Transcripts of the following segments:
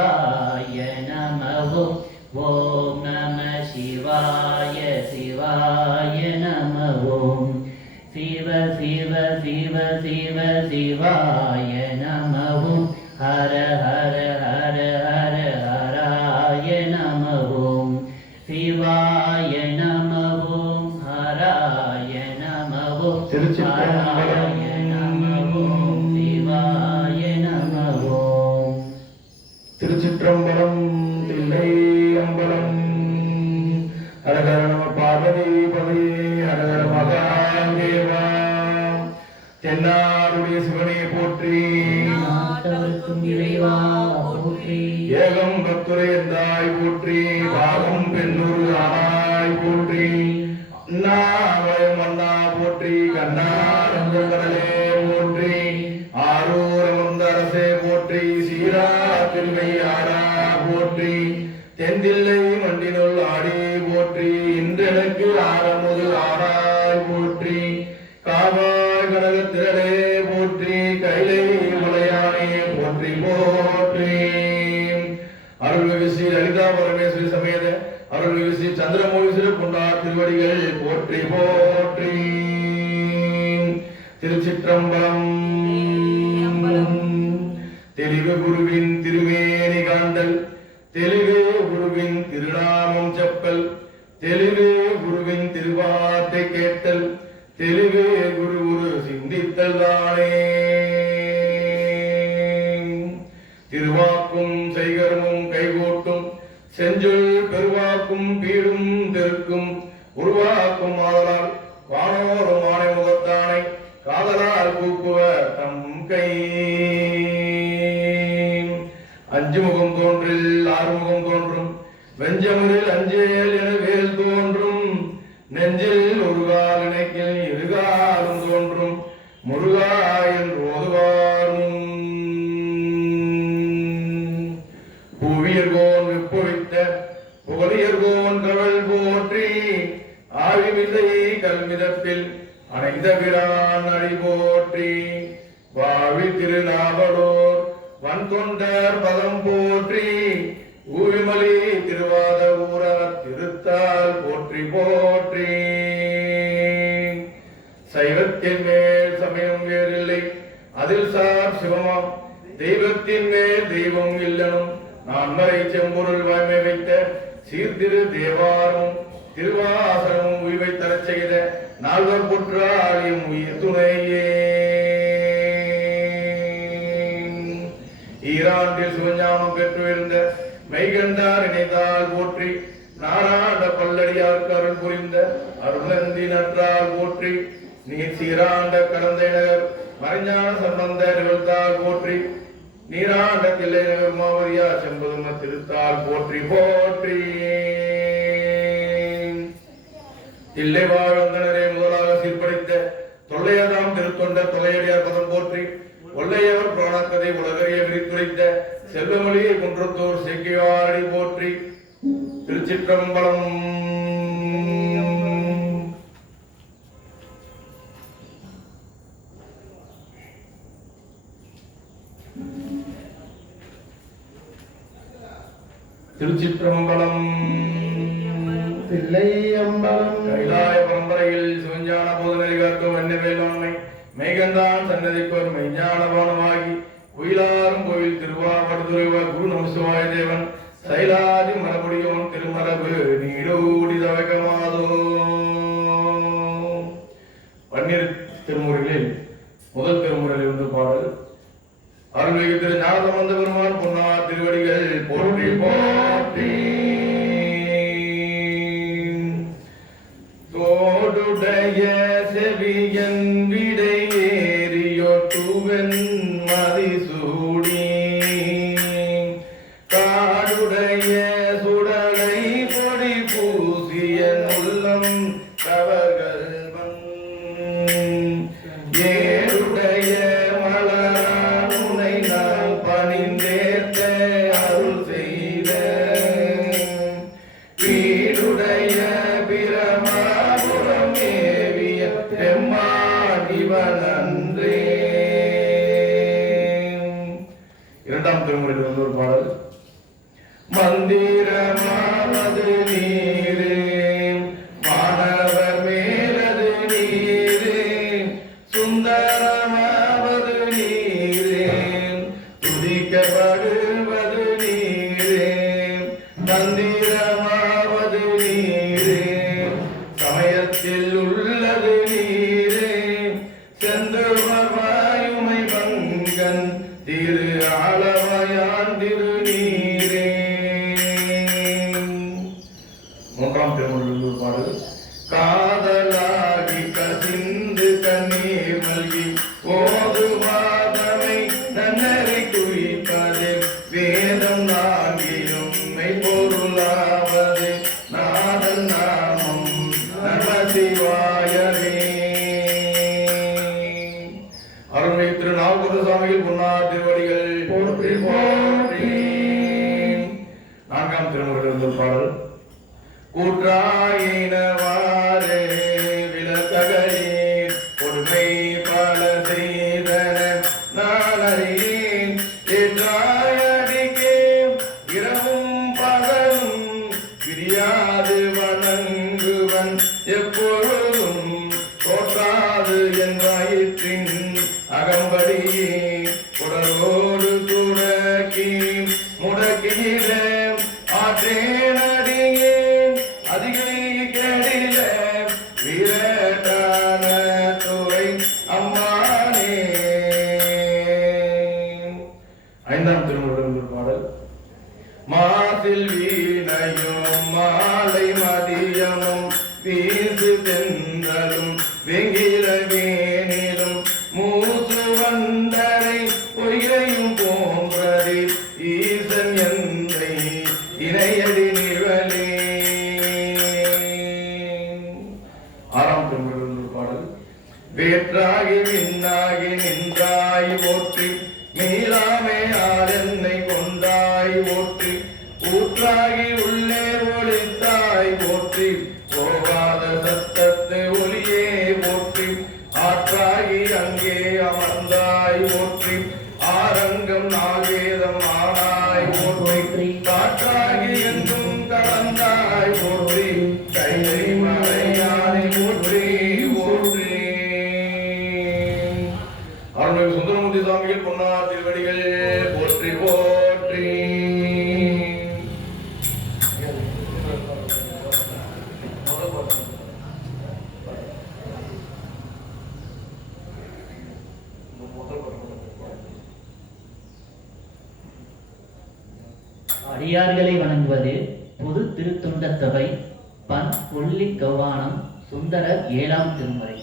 சிவாய நம ஓம் நம சிவாய சிவாய நம ஓம் சிவ சிவ சிவ சிவ சிவாய நம ஹர ஹர ஹர ஹர ஹராய நம சிவாய நம ஹராய நம ஹராய நம சிவாய நம திருச்சிற்றம்பலம் தில்லை அம்பலம். ஹரஹர நம பார்வதி பதே ஹரஹர மகாதேவா. தென்னாருடைய சிவனை போற்றி, நாட்டவர்க்கும் இறைவா போற்றி, ஏகம் பக்துரை எந்தாய் போற்றி, பாகம் பெண்ணூர் ஆனாய் போற்றி, அண்ணாவயம் அண்ணா போற்றி, கண்ணாரங்கடலே போற்றி, ஆரூரமர்ந்த அரசே போற்றி, சீரா திருமையாரா போற்றி, தென்தில்லை மண்டினுள் ஆடி போற்றி, இன்றெனக்கு ஆரமுது ஆராய் போற்றி, காவாய் கனகத்திரளே போற்றி, கைலை மலையானே போற்றி போற்றி. அருள்மிகு ஸ்ரீ லலிதா பரமேஸ்வரி சமேத அருள்மிகு ஸ்ரீ சந்திரமௌழி சிறப்புண்டார் திருவடிகள் போற்றி போற்றி. திருச்சிற்றம்பலம். தெளிவு குருவின் திருமேனி காண்டல், தெளிவு குருவின் திருநாமம் செப்பல், தெளிவு குருவின் திருவார்த்தை கேட்டல், தெளிவு குரு குரு சிந்தித்தல் தானே. திருவாக்கும் செய்கரமும் கைகூட்டும், செஞ்சொல் பெருவாக்கும் பீடும் தெருக்கும், உருவாக்கும் ஆதலால் வானோரும் ஆணை முகத்தானை, காதலால் கூப்புவர் தம் கை. அஞ்சு முகம் தோன்றில் ஆறுமுகம் தோன்றும், வெஞ்சமுறில் அஞ்சேல் என வேல் தோன்றும், நெஞ்சில் ஒரு கால் இணைக்கில் இருகாலும் தோன்றும், முருகா என்று ஓதுவாரும். புவியர்கோன் வெப்புவித்த புகழியர்கோன் கவல் போற்றி, ஆழிமிசை கல்மிதப்பில் அணைந்த பிரான் அடி போற்றி, வாவி திருநாவலோர் வன்கொண்டர் பதம் போற்றி, ஊவிமலி திருவாத ஊர திருத்தால் போற்றி போற்றி. சைவத்தின் மேல் சமயம் வேறில்லை, அதில் சார் சிவமாம், தெய்வத்தின் மேல் தெய்வம் இல்லனும், நான்மறை செம்பொருள் வாய்மை வைத்த சீர்திரு தேவாரமும் திருவாசகமும் உய்வை தரச் செய்த நால்வர் புற்றாளியும் உயிர் துணையே. ஈராண்டில் சிவஞானம் பெற்றிருந்த மெய்கண்டார் இணைந்தால் போற்றி, நாராண்ட பல்லடியாருக்கு அருள் புரிந்த அருளந்தி நற்றால் போற்றி, நீர் சீராண்ட கடந்தை நகர் மறைஞான சம்பந்த நிகழ்த்தால் போற்றி, நீராண்ட தில்லை நகர் மாவரியா செம்பதும திருத்தால் போற்றி போற்றி. தில்லை வாழ்ந்தனரே முதலாக சீர்படைத்த தொல்லையதாம் திருத்தொண்ட தொல்லையடியார் பதம் போற்றி, ஒல்லையவர் புராணக்கதை உலகறிய விரித்துரைத்த செல்வமொழியை குன்றத்தூர் செக்கியாரடி போற்றி. திருச்சிற்றம்பலம். திருச்சிற்றம்பலம். தில்லை அம்பலம். கைலாய பரம்பரையில் சிவஞான போதனை காக்கும் வண்ணவேலாண்மை மெய்கண்டான் சன்னதிக்கு ஒரு மெய்ஞானபானமாகி, உயிலாரும் கோவில் திருவாபடுதுறைவ குரு நமசிவாய தேவன் சைலாதி மரபுடியோன் திருமரபு நீடூடி தவகமாதோ. பன்னிரு திருமுறைகளில் முதல் திருமுறையில் வந்து பாடல். அருள்மிகு திரு ஞானசம்பந்த பெருமான் பொன்னார் திருவடிகள் போற்றி போற்றி. தோடுடைய செவியன் விடை ஏறியொட்டுவன் மதிசூடி, காடுடைய சுடலை பொடி பூசியன் உள்ளம் கவர்கள் ஏருடைய மலரானுனை நான் பணிந்தேத்த அருள் செய்த, வீடுடைய பிரமாபுரம் ஏவிய பெம்மாடிவனன்றே. இரண்டாம் திருமுறையில் வந்து ஒரு பாடல். மந்திரமாவது நீரே மாணவர் மேலது நீரே சுந்தரமாவது நீரே துதிக்கப்படுவது நீரே மந்திரமாவது நீரே சமயத்தில் உள்ளது நீரே செந்தூர்வாயுமை பங்கன் திரு ஆளவயான் திரு நீரே. மூன்றாம் திருமுறை பாடல். காதலாகி கசிந்து கண்ணீர் மல்கி ஓதுவாதமை நன்னரை குவிப்பது வேதம் நான்கிலும் மெய்பொருளாவது நாதன் நாமம் நம சிவாயவே. அருள்மிகு திருநாவுக்கரசு சுவாமிகள் பொன்னார் திருவடிகள் போற்றி போற்றி. நான்காம் திருமுறையிலிருந்து பாடல். கூற்றாயினவாறு விளக்ககளீர் கொடுமை பல செய்தன நான் அறியேன் ஏற்றாயடிக்கே இரவும் பகலும் பிரியாது வணங்குவன் எப்பொழுதும் தோற்றாது என் வயிற்றின் அகம்படியே உடலோடு துடக்கி முடக்கிட ஆற்றேனடியே அதிகை கெடில விரட்டான துறை அம்மானே. ஐந்தாம் திருமுறை பாடல். மாசில் வீணையும் மாலை மதியமும் வீசு தென்றலும் வெங்கில வேனிலும் மூசு வந்தரை பொய்கையும் போன்றது ஈசன் எந்தை இணையடி நிழலே. ஆறாம் திருமுறை பாடல். வேற்றாகி விண்ணாகி நின்றாய் ஓற்றி மீளாமே ஆளென்னை கொண்டாய் ஓற்றி ஊற்றாகி உள்ளே ஒளித்தாய் போற்றி போகாத சத்தத்து ஒளியே போற்றி ஆற்றாகி அங்கே அமர்ந்தாய் போற்றி ஆரங்கம் நாகேதம் ஆனாய் போற்றி காற்றாகி எங்கும் கலந்தாய் போற்றி கைலை மலையானை போற்றி போற்றி. அருள்மிகு சுந்தரமூர்த்தி சுவாமிகள் பொன்னார் திருவடிகள் போற்றி போற்றி. அடியார்களை வணங்குவது பொது திருத்தொண்டத்தவை பண் கொல்லி கவ்வானம் சுந்தரர் ஏழாம் திருமுறை.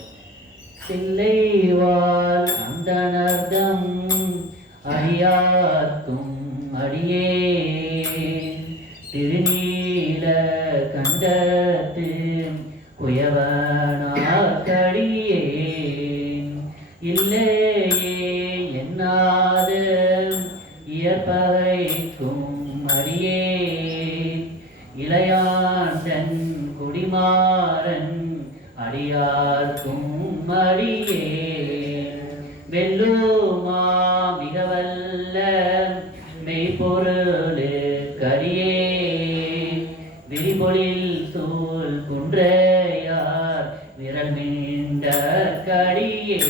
தில்லைவாழ் அந்தனர்தம் அடியார்க்கும் அடியே திருநீல கண்டத்து குயவனாக்கடியே இல்லையே என்னாத இயற்பகைக்கும் அடியே இளையாண்டன் குடிமாறன் அடியார்க்கும் அடியே வெல்லுமா மிகவல்ல மெய்ப்பொருளுக்கடியே விரிபொழில் சூழ் குன்றையார் விரல் மீண்ட கடியே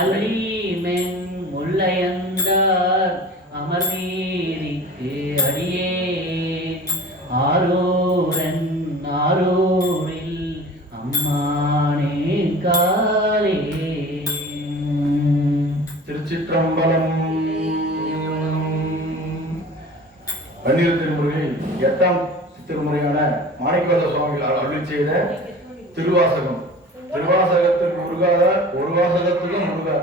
அல்லிமென் முல்லையந்தார் அமர்நீரிக்கு அடியே ஆரோரன் ஆரோரில் அம்மானே காலே. திருச்சிற்றம்பலம். பன்னிரு திருமுறைகளில் எட்டாம் திருமுறையான மாணிக்கவாச சுவாமிகள் அருள் செய்த திருவாசகம். திருவாசகத்திற்கு முருகாத ஒரு வாசகத்துக்கும் முருகா.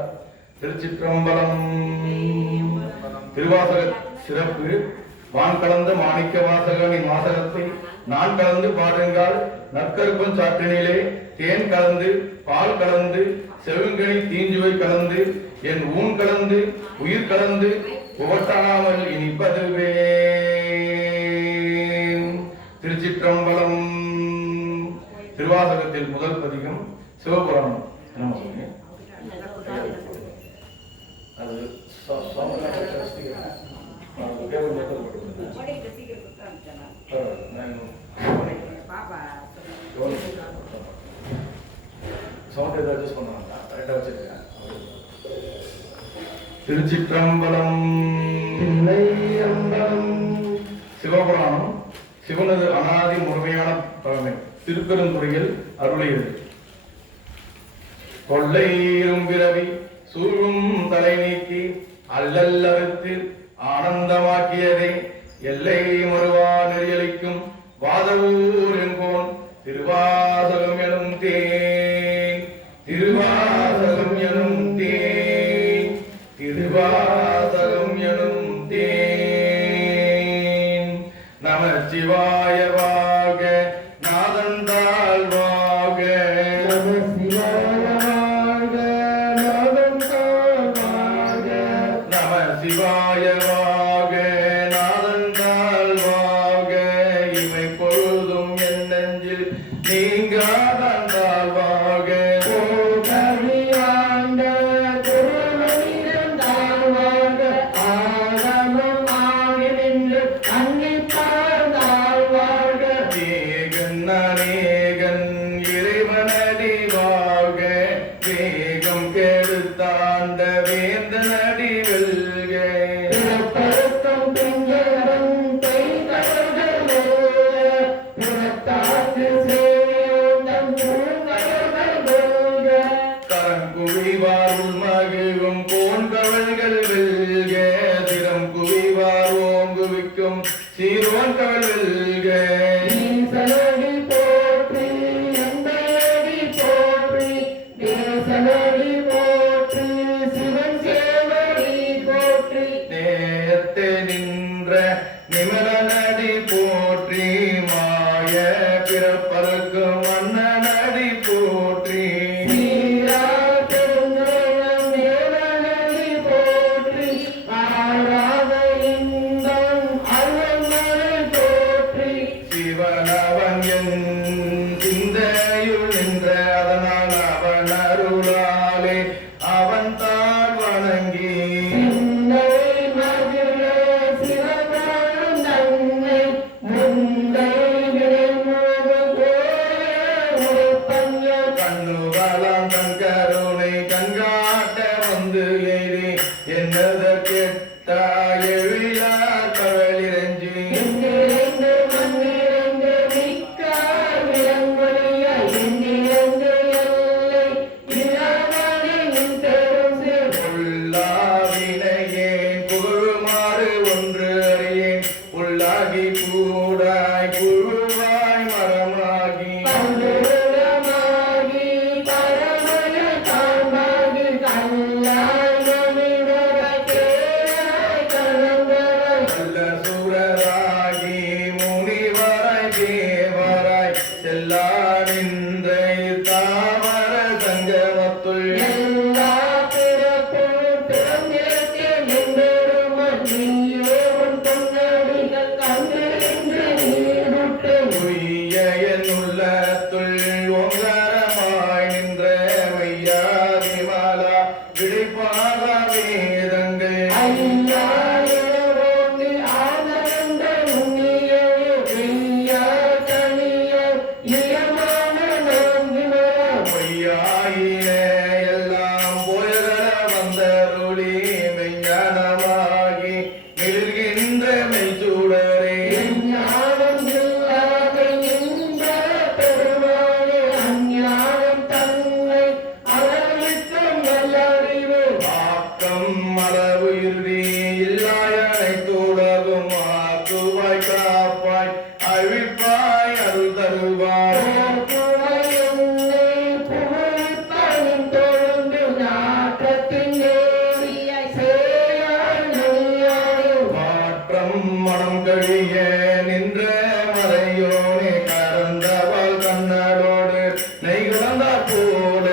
திருச்சிற்றம்பலம். திருவாசக சிறப்பு. வான் கலந்த மாணிக்க வாசகனின் வாசகத்தை நான் கலந்து பாடுங்கள் நற்கருப்பம் சாற்றினிலே தேன் கலந்து பால் கலந்து செவிங்கனி தீஞ்சுவை கலந்து என் ஊன் கலந்து உயிர் கலந்து புகட்டாமல் இனிப்பதுவே. திருச்சிற்றம்பலம். திருவாசகத்தில் முதல் பதிகம் சிவபுராணம். என்ன சொன்னீங்க? அது திருச்சிற்றம்பலம். தில்லை அம்பலம். சிவபுராணம் சிவனது அனாதி முழுமையான பழமை. திருப்பெருந்துறையில் அருளியது. கொள்ளையிரும் பிறவி சூழும் தலை நீக்கி அல்லல் அறுத்து ஆனந்தமாக்கியதை எல்லை மறுவா நெறியளிக்கும் வாதவூர் என்போன் திருவாசகம் எனும் தேன். திருவாசகம் எனும் தேன். திருவாசகம் எனும் தேன். நமச்சிவாய வாக நாதன் தாழ்வாக. நமசிவாய வாழ்க நாதன் தாழ்வாக. நமசிவாய வாக நாதன் தாழ்வாக. இமை பொழுதும் என் நெஞ்சில் நீங்காதான் தாழ்வாக. கோகலியாண்ட குருமனிதன் தாழ்வாக. ஆகமம் ஆகி நின்று அன்னிப்பார் தாழ்வாக. ஏகன் அநேகன் இறைவனடி வாழ்க. வேகம் கெடுத்தாண்ட வேந்தனடி வெல்க. பிறப்பருத்தம் பிஞ்சரம் பெய்தவர்கள் புறத்தாக்கு சேயோந்தம் பூங்கவர்கள் போக. கரங்குவிவார் உள்மகிழும் போன்கவல்கள் வெல்க. திறம் குவிவார் ஓங்குவிக்கும் சீரோன்கவல் வெல்க. ஈசனடி போற்றி எந்தையடி போற்றி தேசனடி போற்றி சிவன் சேவடி போற்றி. நேயத்தே நின்ற நிமலனடி போற்றி. மாய பிறப்பருக்கும் மன்னனடி போற்றி. சீரா பெருஞ்செல்வம் தேவனடி போற்றி. ஆராத இன்பம் அருள்மறை போற்றி. சிவனவன் என் சிந்தையுள் நின்ற அதனால் அவன் அருளாலே அவன் தான் வணங்கி. சிந்தை மகிழ சிவகாரம் தன்னை முந்தை விரைமோக கோய உரைப்பஞ்ச. கண்ணுவலாம் தன் கருணை கண்காட்ட வந்து எய்தி என்னதற்கெட்டா எழிலார் கவலிரஞ்சி. எண்ணிரண்டு மண்ணிரண்டு மிக்கார் விலங்கொழிய எண்ணிரண்டு எல்லை இல்லாதே நின் பெரும் சேர். உள்ளாவினையேன் புகழுமாறு ஒன்று அறியேன். உள்ளாகி கூடாய் புழுவாய் மரமாகி. பல்லுலமாகி பரமய தாழ்வாகி கல்லாய் மனிதராய் தேராய் கலங்கராய். நல்ல சூரராகி முனிவராய் தேவராய் செல்லா நின்ற தாமர சங்கமத்துள். எல்லா பிறப்பும் பிறந்திருக்கே நின்றெருமன் நீயே உன் பொன்னடிகள் கண்டிருந்து நீருட்டு. உய்ய என் உள்ளத்துள் ஓங்காரமாய் நின்ற மையாதி மாலா விடைப்பாக வேதங்கள். ஐயா இளவோங்கி ஆனந்த உன்னியே வெய்யா தனிய இயமான நோங்கிமரா. பொய்யாயின எல்லாம் போயகல வந்தருளி மெஞ்ஞானமாகி மிளிர்கின்ற மெய்ச்சூடரே. ஞானம் இல்லாத இந்த பெருமாளே அஞ்ஞானம் தன்னை அளவிற்கும் நல்லறிவு. ஆக்கம் அளவு இறுதி இல்லாய அனைத்துலகும் ஆக்குவாய் காப்பாய் அழிப்பாய் அருள் தருவாய். போக்குவை என்னை புகழ்ப்பனின் தொழுந்து நாற்றத்தின் தேவியாய் சேயாய் நெய்யாய். மாற்றம் மனம் கழிய நின்ற மறையோனே கறந்தவள் கண்ணரோடு நெய் கலந்தாற் போல.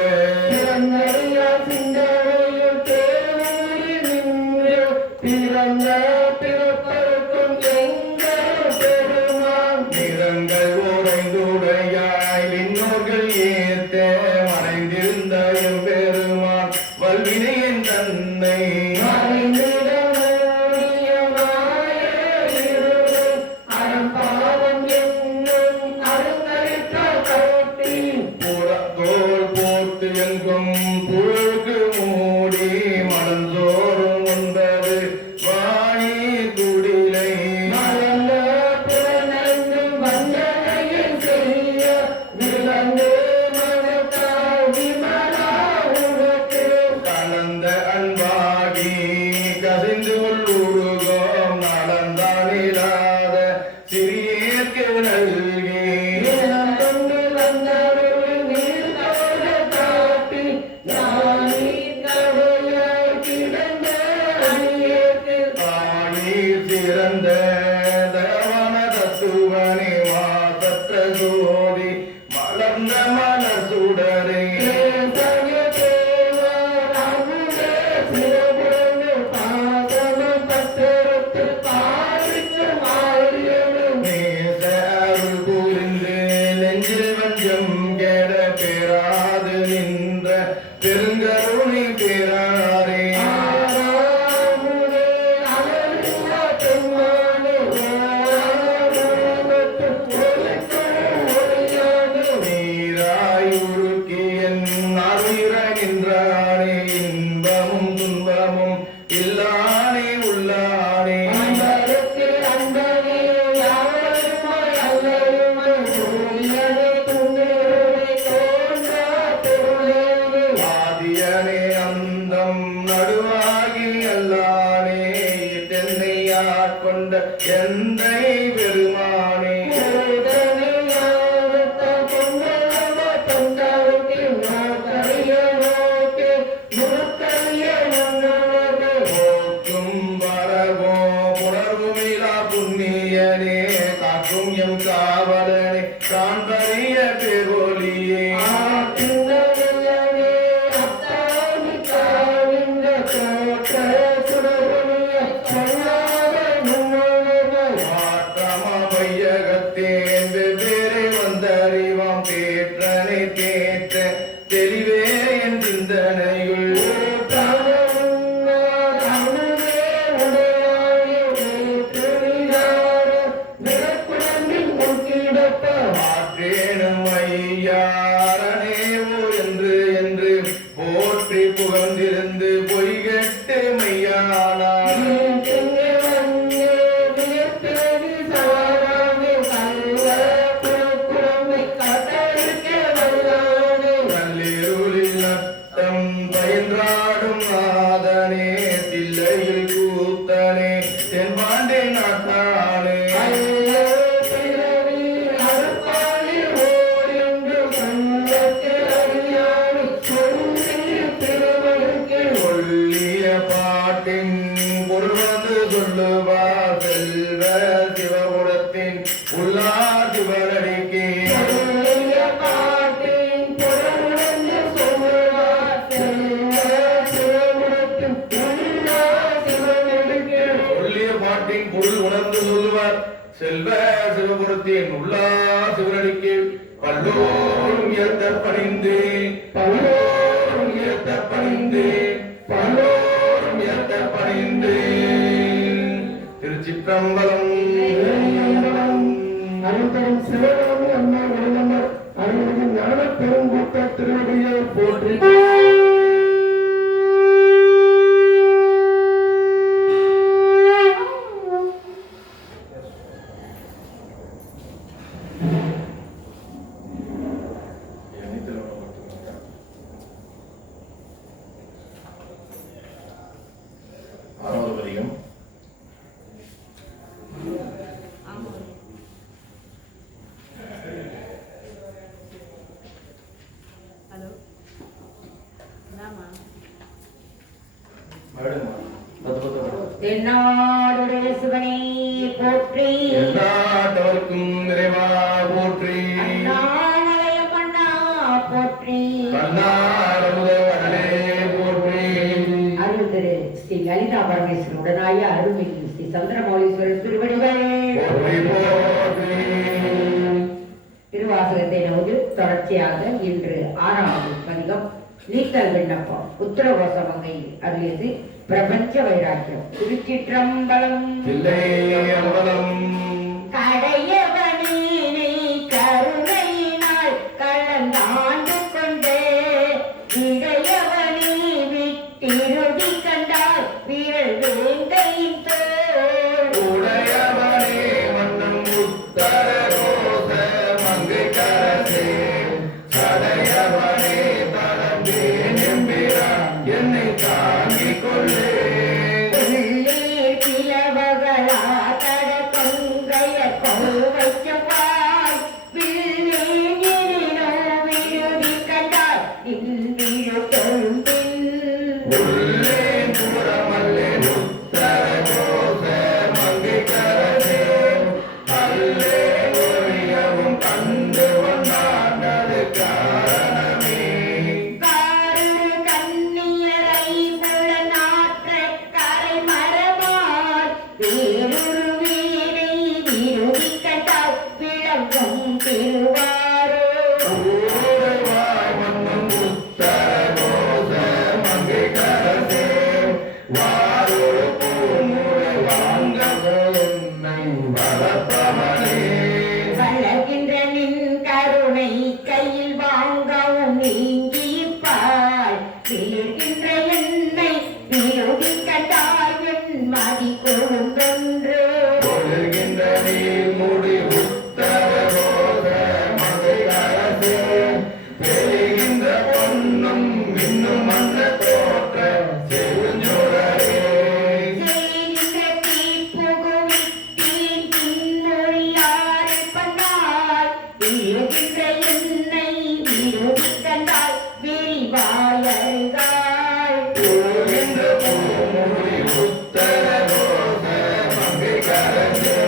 பிறந்தறியா சிந்தனையில் தேவூரி நின்று பிறந்த பிறப்பருக்கும் எங்கள் பெருமான். நிறங்கள் ஓரைந்துடையாய் விண்ணோர்கள் ஏத்த மறைந்திருந்த எம்பெருமான் வல்வினையின் தன்னை. மறைந்திட மூடிய மாய இருளை அறம்பாவம் என்னும் அருங்கரித்த கருத்தி. தோல் போட்டு எங்கும் புழுக்கு மூடி மனந்தோறும் கதியனே காக்கும் எம் காவலனே காண்பறிய பெருளியே தெளிவே என் சிந்தனையுள் மாற்றேனும் ஐயாரனேவோ என்று என்று போற்றி புகழ்ந்திருந்து பொய்கெட்டு மெய்யானார் கல்லீருளில் நட்டம் பயின்றாடும் நாதனே தில்லையில் கூத்தனே தென்பாண்டே நாட்டானே சொல்லிய பாட்டின் பொருள்வது சொல்லுவார் செல்வ சிவபுரத்தின் உள்ளார் சிவனடிக்கே சொல்லிய பாட்டின் பொருள் உணர்ந்து சொல்லுவார் செல்வ சிவபுரத்தின் உள்ளார் சிவனடிக்கே பல்லோரும் ஏத்த பணிந்து பல்லோரும் ஏத்த பணிந்து பல்லோரும் ஏத்த பணிந்து திருச்சிற்றம்பலம் அருள்தரும் சிவகாமி அம்மா வழங்கமர் அருள்மிகு ஞான பெருங்கூட்ட திருவடியை போற்றி ஆறாவது பதிகம் தென்னாடுடைய சிவனே போற்றி எல்லாத்தவர்க்கும் நிறைவா போற்றி நாணய மன்னா போற்றி கண்ணாரமுதே போற்றி அருள் திரு ஸ்ரீ லலிதா பரமேஸ்வரன் உடனாய அருள்மிகு ஸ்ரீ சந்திரமௌலீஸ்வரர் திருவடிகள் போற்றி போற்றி திருவாசகத்தை நமது தொடர்ச்சியாக இன்று 6வது பதிகம் நீத்தல் விண்ணப்பம் உத்தரகோசமங்கை அருளியது பிரபஞ்ச வைராக்கியம் திருச்சிற்றம்பலம் தில்லை அம்பலம் கடையவனே கருணையினால் கலந்தாண்டு கொண்டு இடையவனே விட்டிருதி கண்டால் விரல் வேங்கையின் தோள் உடையவனே மன்னம் உத்தரகோச மங்கை கரசே சடையவனே தளர்ந்தே நம்பிரான் என்னை தாங்கிக் கொள்ளே உள்ளேன் புறமல்லேன் உத்தரகோச மங்கை கரசே அல்லே ஒழியவும் கண்டு வந்தாண்டது காரணமே ஊரவாய் மன்னம் உத்தரகோச மங்கை கரசே வாரொரு பூமுறை வாங்க என்னை வளர்ப்பவனே வளர்கின்ற நின் கருணை கையில் வாங்கவும் நீங்கிப்பாய் வீழ்கின்ற என்னை விரோதி கண்டாய் என் மதி கொழுந்தொன்று ஒழுகின்ற நீர் முடி உத்தரகோச மங்கை கரசே பெறுகின்ற பொன்னும் இன்னும் அந்த தோற்ற செழுஞ்சுடரே செய்கின்ற தீப்புகுவித்தீன் பின்மொழியாரை பண்ணாய் வீழ்கின்ற என்னை விரோதி கண்டாய் விரிவாயருகாய் ஒழுகின்ற பூமுடி உத்தரகோச மங்கை கரசே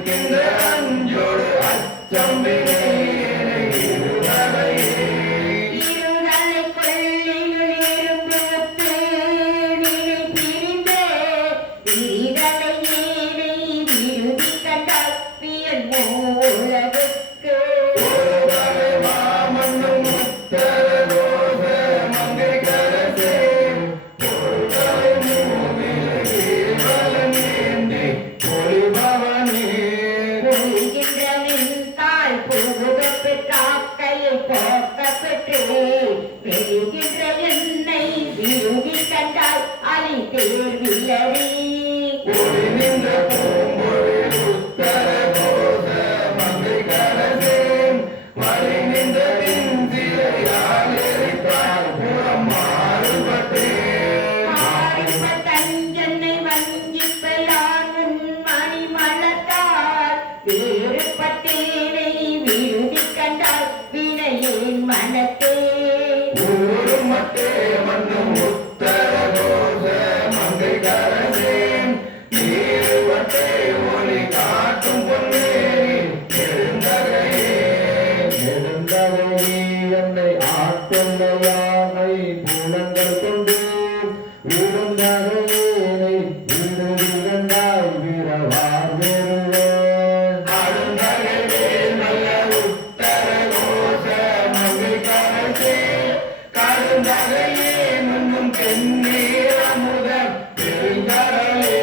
இருக்கின்ற அஞ்சோடு அச்சம்பினை இருவரையே இருதலை கொள்ளினுள் எறும்புத்து நினை பிரிந்தே விரிதலை ஏனை விருதி கண்டால் பியன் உலகுக்கு ஒருவரை மாமன்னும் உத்தரகோச மங்கை கரசே ஒருவரை மூவிலே வலமேந்தி பொலிபவனே ஒளிகின்ற நின்றால் புகுதப் பெற்றாக்கையை போக்கப் பெற்று பெறுகின்ற என்னை விருதி கண்டால் அலி தேர்விலறி ஒளி நின்ற பூம்பொழில் உத்தரகோச மங்கை கரசே மலை நின்ற திந்திரையால் எரித்தால் புறம் மாறுபட்டே தஞ்சனை வஞ்சிப்பலான் உன் மணி மலத்தால் வேறுபட்டேனை விருதி கண்டால் வினையேன் மனத்தே ஊருமட்டே மண்ணும் உத்தரகோச மங்கை கரசே நீருவட்டே ஒளி காட்டும் பொன்னேரி எழுந்தகையே நெடுந்தகையே என்னை ஆட்கொள்ளையாமை பூலங்கள் கொண்டு உடுந்தகையேனை விடுதி கண்டாய் வீரவார் வேறுவேன் அருந்தகையே நல்ல உத்தரகோச மங்கை கரசே கருந்தகையே மண்ணும் தென்னீர் அமுத பெருங்கடலே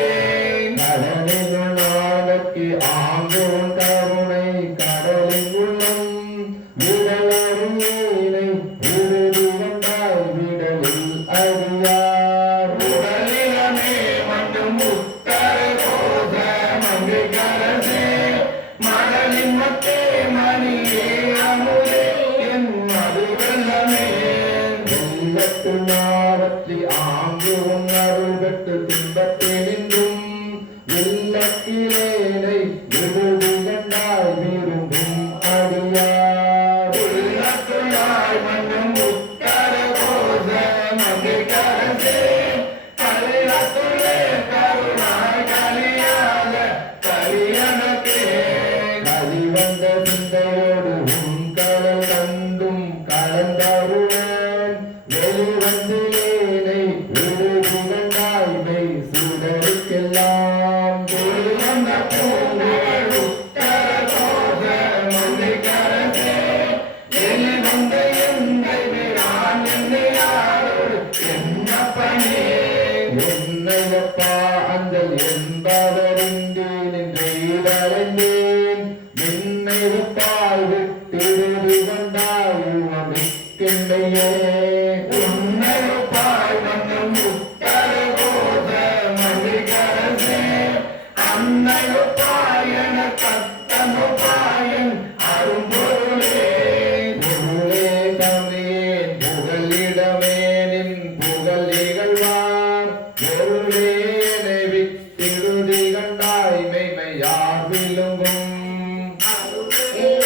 கடலின் நாளுக்கு ஆங்கோன் கருணை கடலின் உள்ளம் விடலறியேனை விடுதி கண்டாய் விடலில் அறியார் உடலிலமே மண்ணும் உத்தரகோச மங்கை கரசே மடலின் மத்தே மணியே அமுதே என் மது வெள்ளமே வெள்ளத்து நாடத்தி ஆங்கோன் அருள் பெற்று துன்பத்தேனின்றும் வெள்ளத்திலேனை விடுதி கண்டாய் விரும்பும் அடியார் உள்ளத்துள்ளாய் மண்ணும் உத்தரகோச மங்கை கரசே கலிலத்துள்ளே கருணாய் கலியாக கலியனக்கே கலிவந்த சிந்தையோடு உன் கடல் கண்டும் கலந்தருளேன் வெளிவந்து ஏனை விடுதி கண்டாய் மெய் சுடருக்கெல்லாம் வந்த பூங்குழல் உத்தரகோச மங்கை கரசே வெளிவந்த எந்தை விரான் என்னையாரோடு என்னப்பனே என்னையப்பா அந்த என்பவரின்றி நின்றேன் நின்னைப்பாய் விட்டிடுதி கண்டாய் உவமிக்கின்றையே உன்னையொப்பாய் மண்ணும் உத்தரகோச மங்கை கரசே அன்னையொப்பாய் என கத்தனொப்பாயன் அரும்பொருளே பொருளே தந்தேன் புகலிடமே நின் புகழ் இகழ்வார் பொருளேனை விட்டிடுதி கண்டாய் மெய்மையார் விழுங்கும்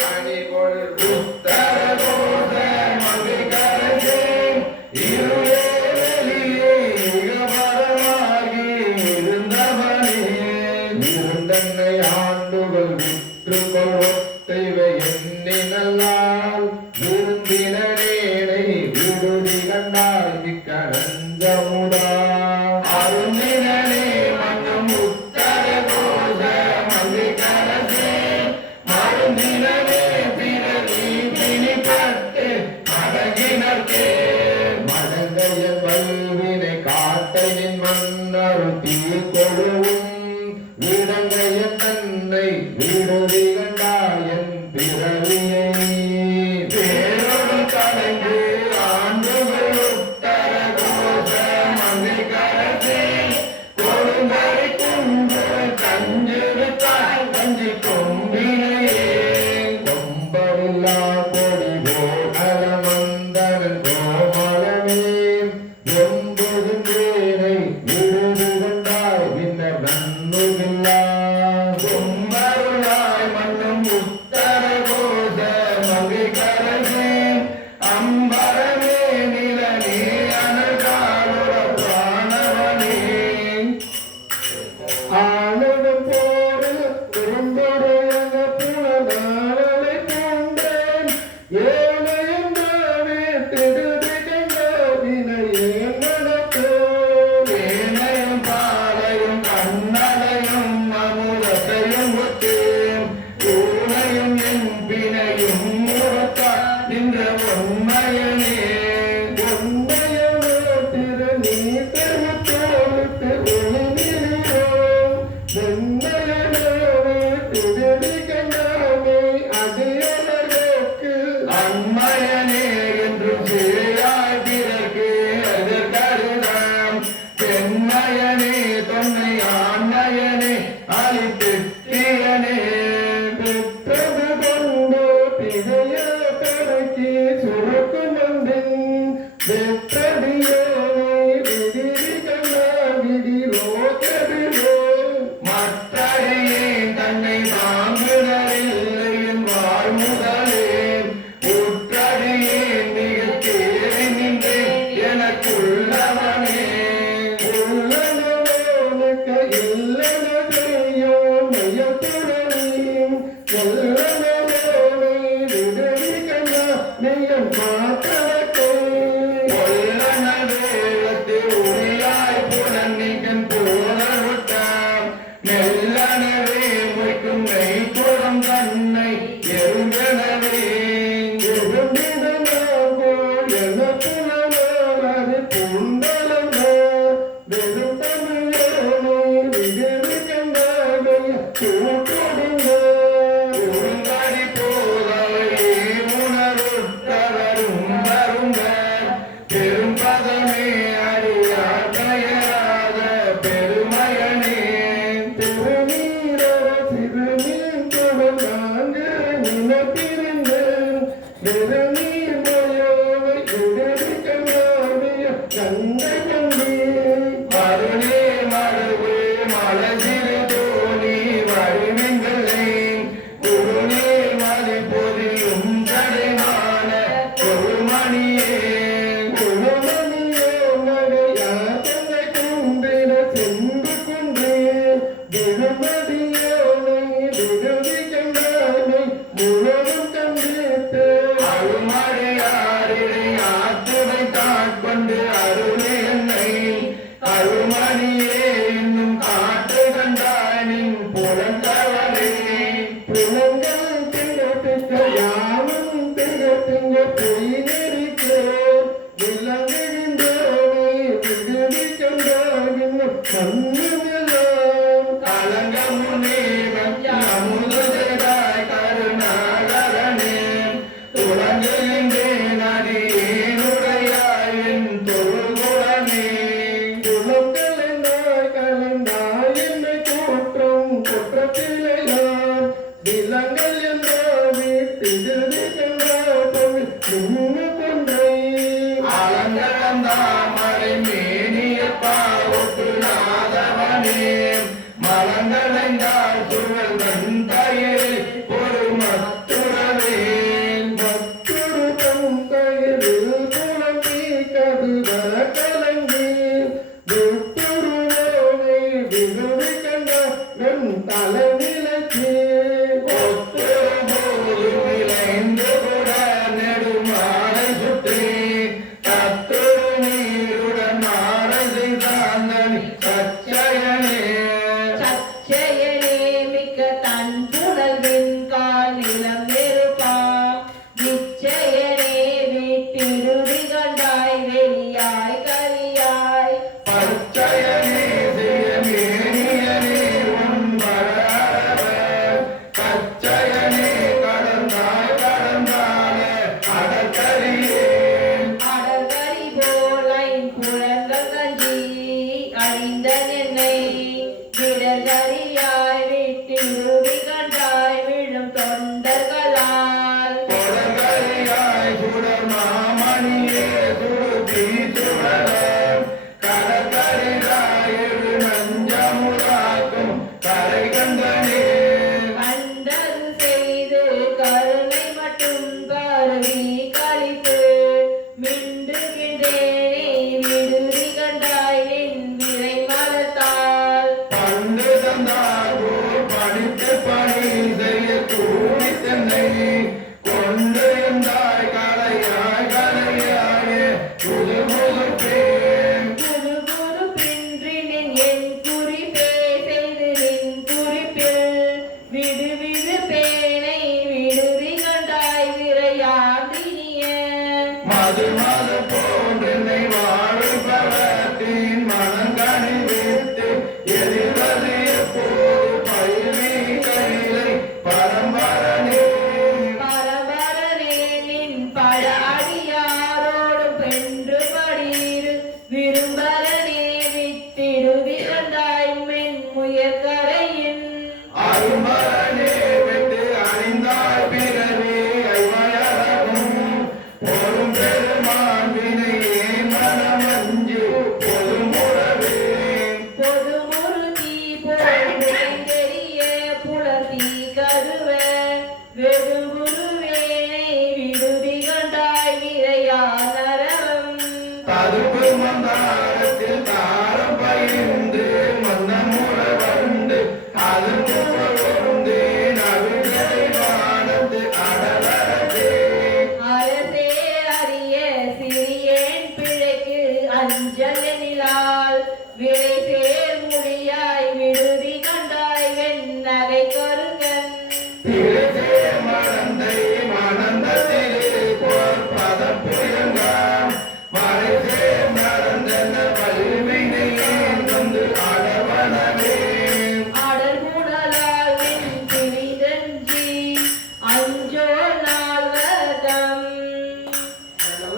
அணிகொள் உத்தரகோச மங்கை கரசே இருளே வெளியே இகபரமாகி இருந்தவனே இருந்தன்னை ஆண்டுகள் விற்று கொள்வத்தைவை எண்ணினல்லால் விருந்தினேனை விடுதி கண்டாய் மிக்க நஞ்சமுடா அருந்தினே மண்ணும் உத்தரகோச மங்கை கரசே மருந்தினே பிறவி பிணிப்பட்டு மடங்கினர்க்கே மடங்கையன் வல்வினை காட்டை நின் மன்னரு தீ கொடுவும் விடங்கையன் தன்னை விடுதி கண்டாயன் பிறவியை பேரொரு கலைந்து ஆண்டுகள் உத்தரகோச மங்கை கரசே கொடுங்கரை குன்று கஞ்சிருத்தாய் கஞ்சி கொம்பினையே கொம்பரில்லா கொடி போலமந்தனன் கோமலமே எம்புகின்றேனை விடுதி கண்டாய் பின்னர் நன்னுகில்லா கும்பருளாய் மண்ணு கண்டாமே அது அவர்களுக்கு அன்மயனே என்று செய்யாய் பிறர்க்கு எதற்கருதாம் பெண்மயனே தொன்னை ஆண்மயனே அழித்தியனே பெற்றது கொண்டு பிழைய பெருக்கி சுருக்கும் வந்தின் வெற்றடியோனை விதிரி கண்டா விதிரோ கதிரோ மற்றடியேன் தன்னை வாங்குதலில்லை என் வாழ்முதலே உற்றடியேன் மிகத் தேறி நின்றேன் எனக்குள்ளவனே உள்ளனவனுக்கு இல்லன செய்யோ நயத்துடனீம் கொல்லனவனை விடுவி கண்டா நெய்யம் பார்த்தவக்கே கொல்லன வேகத்தை உரியாய் புலன்னிக்கன் போனவிட்டான் மெல்லனவே மொய்க்கும் மெய்ப்புறம் தன்னை எருங்கனவே எறும்பினாங்கோல் என புலனார் புண்டலங்க வெறும் தமிழோனை விடுவி கண்டாவை கூட்டுடுங்க உருங்கடி போதவையே உணருற்றவரும் வெகுகுருவேனை விடுதி கண்டாய் விரையானரம் ததுப்பு மந்தாரத்தில் தாரம் பயின்று மன்னமுற வந்து அது கொண்டு நவிழை வானத்து அடலரசே அரசே அறிய சிறியேன் பிழைக்கு அஞ்சலிலால் விரை சேர் முடியாய் விடுதி கண்டாய் வெண்ணகை கருங்கன் திருச்சே மணந்தை மணந்ததிலே போர் பதம் புயங்காம் மறைசே மறந்தன வலிமையிலே வந்து அடவனவே அடர்குணலால் வெண் திரிதஞ்சி அஞ்சோ நால்வதம்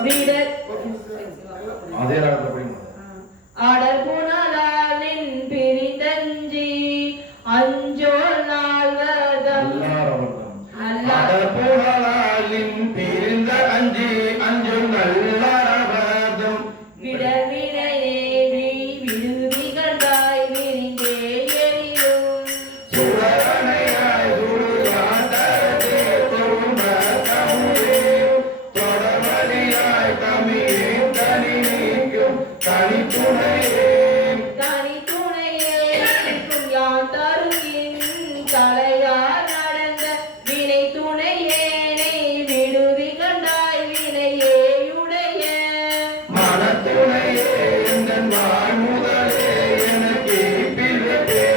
விட அதே ராகத்துல அடர்குணலாலின் பிரிதஞ்சி அஞ்சோ நால்வதம் அடப்புகளாலின் பிரிந்த அஞ்சி அஞ்சு நல்லறவதும் விடவினையேவி விடுதி கண்டாய் விரிந்தே எரியும் சுடரணையாய் சுடுகாட்டே தொழும்ப கமுதே தொடர்வழியாய் தமிழே தனி நீக்கும் தனித்துணையே தனி துணையே யான் தருகின் தலையார் நடந்த வினை துணையேனை விடுதி கண்டாய் வினையேயுடைய மனத்துணையே எந்தன் வாழ்முதலே எனக்கு பிறப்பே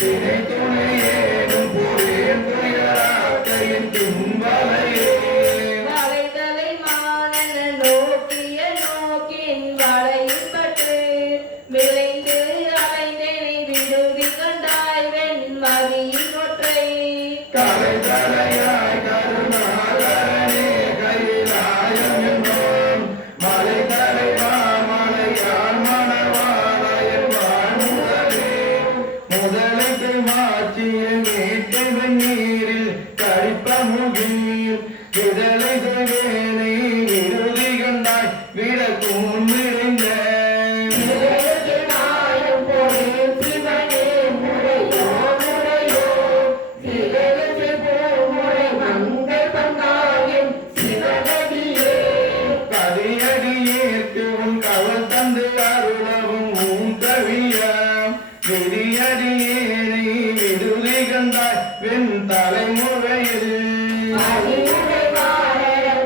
தினை துணையேனும் புரியன் துயராக்கையின் துன்பலையே வளைதலை மானன நோக்கிய நோக்கின் வளையில் பட்டு விளைந்து அலைந்தனை விடுதி கண்டாய் வெண்மதியின் ஒற்றை கலை தலையாய் கருணாகரனே கைலாயம் என்போம் மலை தலைவா மலையான் மணவாளையன் வாழ்முதலே முதலைக்கு மாற்றிய மேட்டு வெந்நீரில் கழிப்ப முகில் விதலை செய்வேனை விருதி கண்டாய் விடக்கும் நிறைந்த மாயம் போய் சிவனே முறையோ முறையோ சிவனே முறை மங்கை பங்காயின் சிவகதியே கதியடியேற்கு உன் கவல் தந்து அருளவும் உன் கவியாம் விதியடியேனை விடுதி கண்டாய் வெண் தலைமுறையில் மதிமுறை வாழ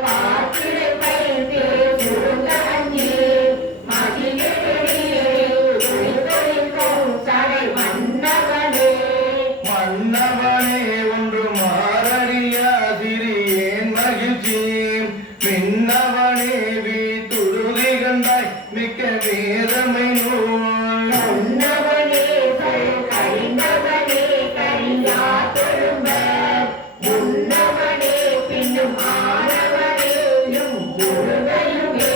பாத்திரை பயிர்ந்தே சுருங்க அஞ்சி மதிலே துணிதொழில் சடை மன்னவனே மன்னவனே ஒன்று மாறறியா சிறியேன் மகிழ்ச்சி மின்னவனே வீ துருதி கண்டாய் மிக்க வேதமை நூல் சொன்னவனே கழிந்தவனே கரியா தொழும்ப முன்னவனே பின்னும் ஆனவனேயும் முழுதையுமே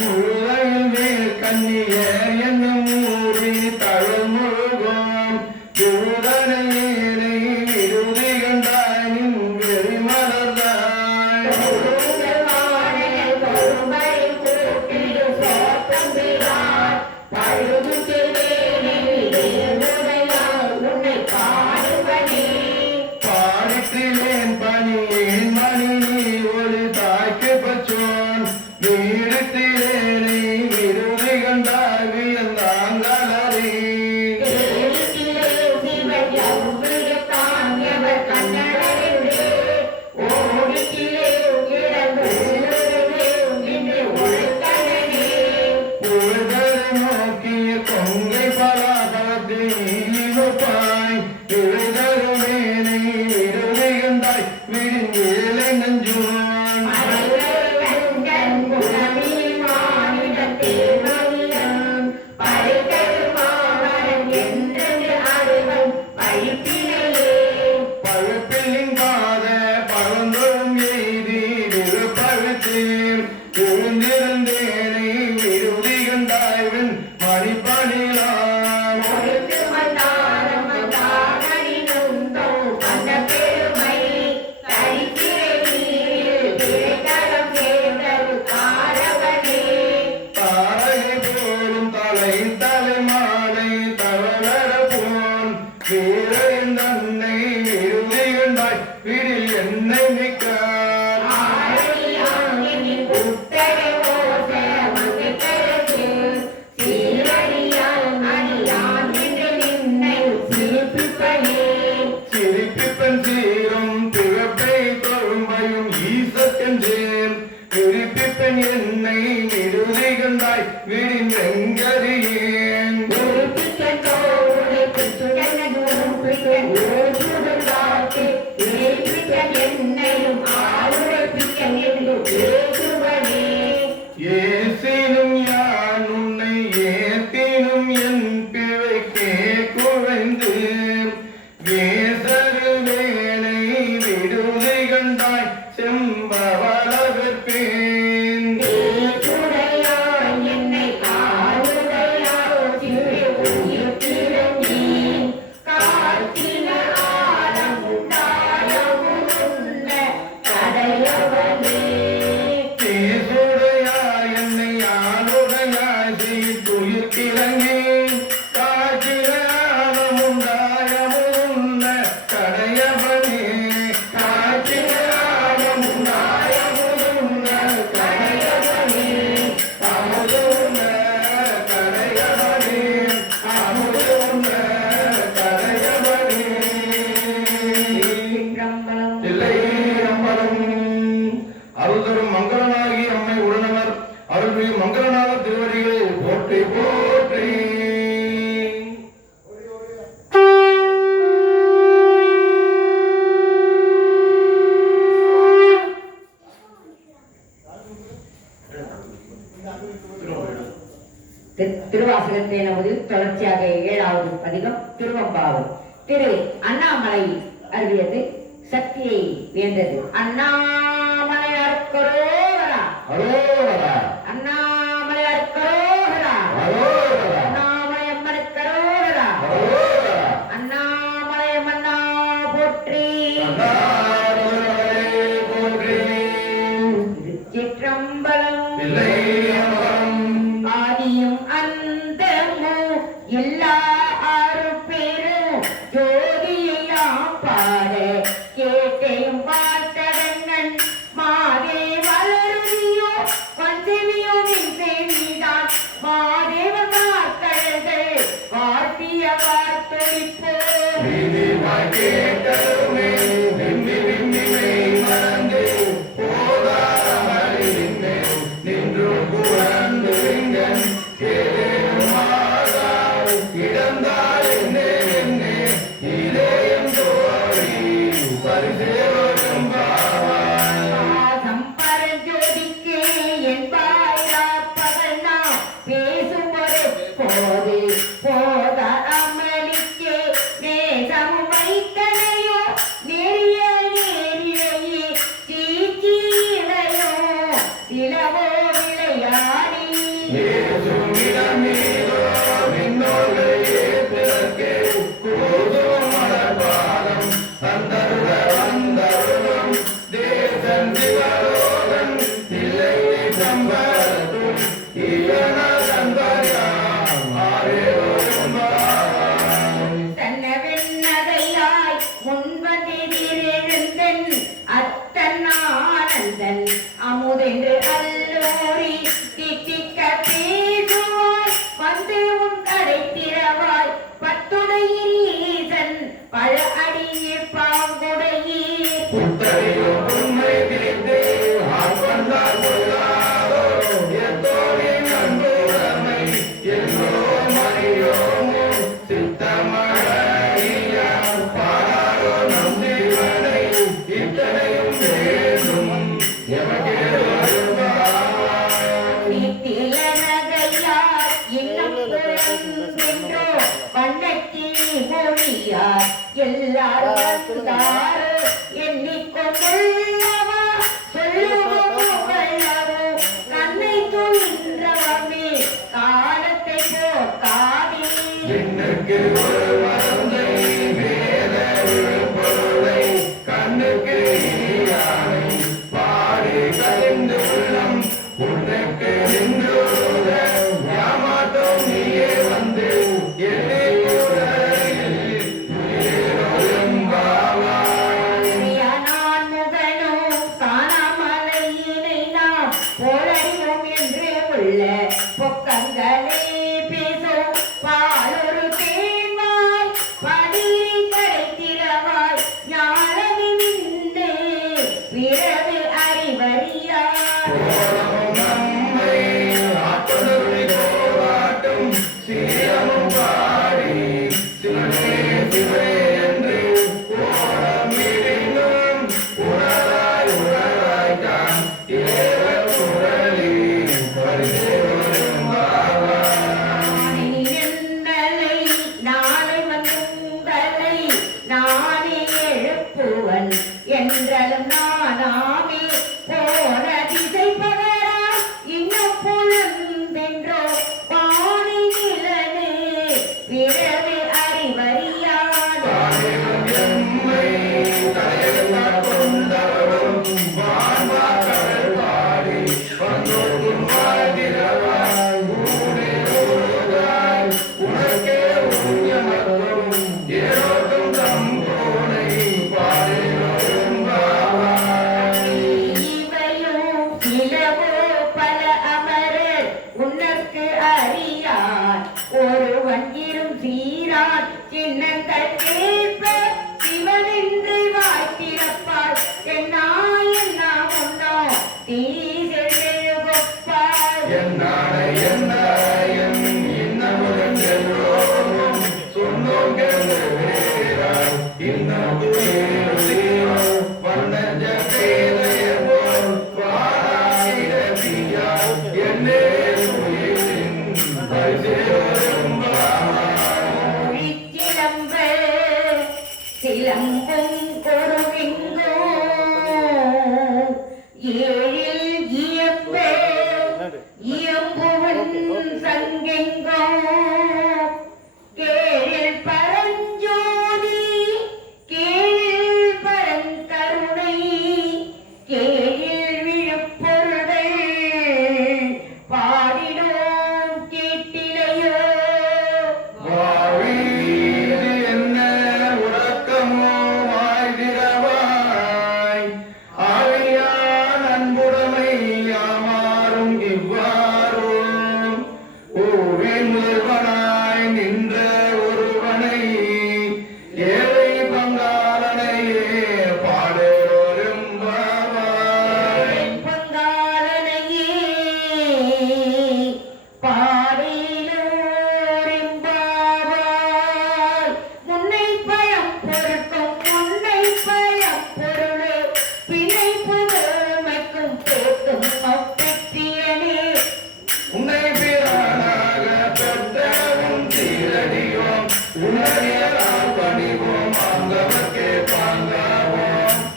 முழுதையில் மேல் கண்ணிய என்னும் ஊரி தழுமுழுகும் திருதனையேனை விருதி கண்டாய் நின் வெறிமலர்ந்தாய் பாடித்திலேன் பணியேன் மணி நீ ஒளி தாய்க்கு பச்சோன் வீடுத்திலேனை விருதி கண்டாய் வியந்தாங்களே உழுதலை நோக்கிய கொங்கை பலாபலத்தில் நீப்பாய் எழுதருமேனை விருதி கண்டாய் விரிஞ்சேலை நஞ்சுவான் பழுப்பில்லின் பாத பழந்தோறும் எய்தி விருப்பழுத்தேன் எழுந்திருந்தேனை விருதி கண்டாய்வன் மணிப்பணிலாம் பெருமை தரித்து என்னையும் ஆளுரைப்பிக்க என்று ஏசுவனே. ஏசினும் யான் உன்னை ஏத்தினும் என் பிழைக்கே குழைந்து வேசரு வேலை விடுதி கண்டாய் செம்பவள வெற்பேன். தேசுடையாய் என்னை ஆளுடையாய் திரு உயிர் திறனே. காற்றின ஆழம் உண்டாயமும் உண்ண கடையவனே. தேசுடையாய் என்னை ஆளுடையாய் சீர்துயிர் கிழங்கி காற்றினாலமுண்டாயமுன்ன கடையவனே. காற்றினாலமுண்டாயமுன்ன கடையவனே. அமுதுன்ன கடையவனே. அமுதுன்ன கடையவனே. சிற்றம்பலம். இல்லை அம்பலம். அருள்தரும் மங்களனாகி அம்மை உடனவர் அருள்மிகு மங்களநாத திருவடிகளை போற்றி போற்றி. திருவாசகத்தை நமது தொடர்ச்சியாக 7வது பதிகம் திருவம்பாவை. திரு அண்ணாமலை அருளியது சக்தியை வேண்டது. அண்ணாமலையார் கரோகரா. அரோகரா. அண்ணாமலையார் கரோகரா. அரோகரா. அண்ணாமலையம்மன் கரோகரா. அரோகரா. அண்ணாமலையம்மன்னா போற்றி. அண்ணாமலையே போற்றி. திருச்சிற்றம்பலம். இல்லை அம்பலம். ஆதியும் அந்தமும் எல்லா ஆறு பேரும் ஜோதியெல்லாம் பாட கேட்டையும் பார்த்தடங்கன் மாதே வளருதியோ பஞ்சமியோ நின்றேன் மாதேவ காத்தழகள் வார்த்திய வார்த்தொழிப்போ. நீதிமாய் கேட்டதுமே விம்மி விம்மி மெய் மறந்து போதாமல் நின்றேன். நின்று புறந்து எங்கன் கேளேனும் ஆதார் கிடந்தால் என்னே என்னே இதயம் தோழி பரிசேவரும் பாவாய். சம்பரஞ்சோதிக்கு என்பாயா பகல் நாம் பேசும் ஒரு போது போத அமளிக்கே நேசமும் வைத்தனையோ நெறிய நேரிழையே சீச்சீரையோ சிலவோ விளையாடி. ஏசும் இடமீதோ விண்ணோர்களே பிறக்கே போதும் மலர்பாதம் தந்தருட வந்த நாமே போன திசை பகரா இன்னும் புலம்பென்றோ பாணி நிலனே பிறவி அறிவறியாத இவையும் சிலவோ பல அமரர் உனக்கு அறியார் ஒருவன் இரும் சீரான் சின்னங்கள் கேட்ப சிவனென்று வாய்த்திருப்பார் என்ன முன்னோ தீசெழுகொப்பார் சிலம்ப சிலம்பும் கொருவிங்கோ ஏழில் இயம்புவன் சங்கெங்கோ கேழில் பரஞ்சோதி கேழில் பரங்கருணை கேழில் விழுப்பொருள் பாடினோம் கேட்டிலையோ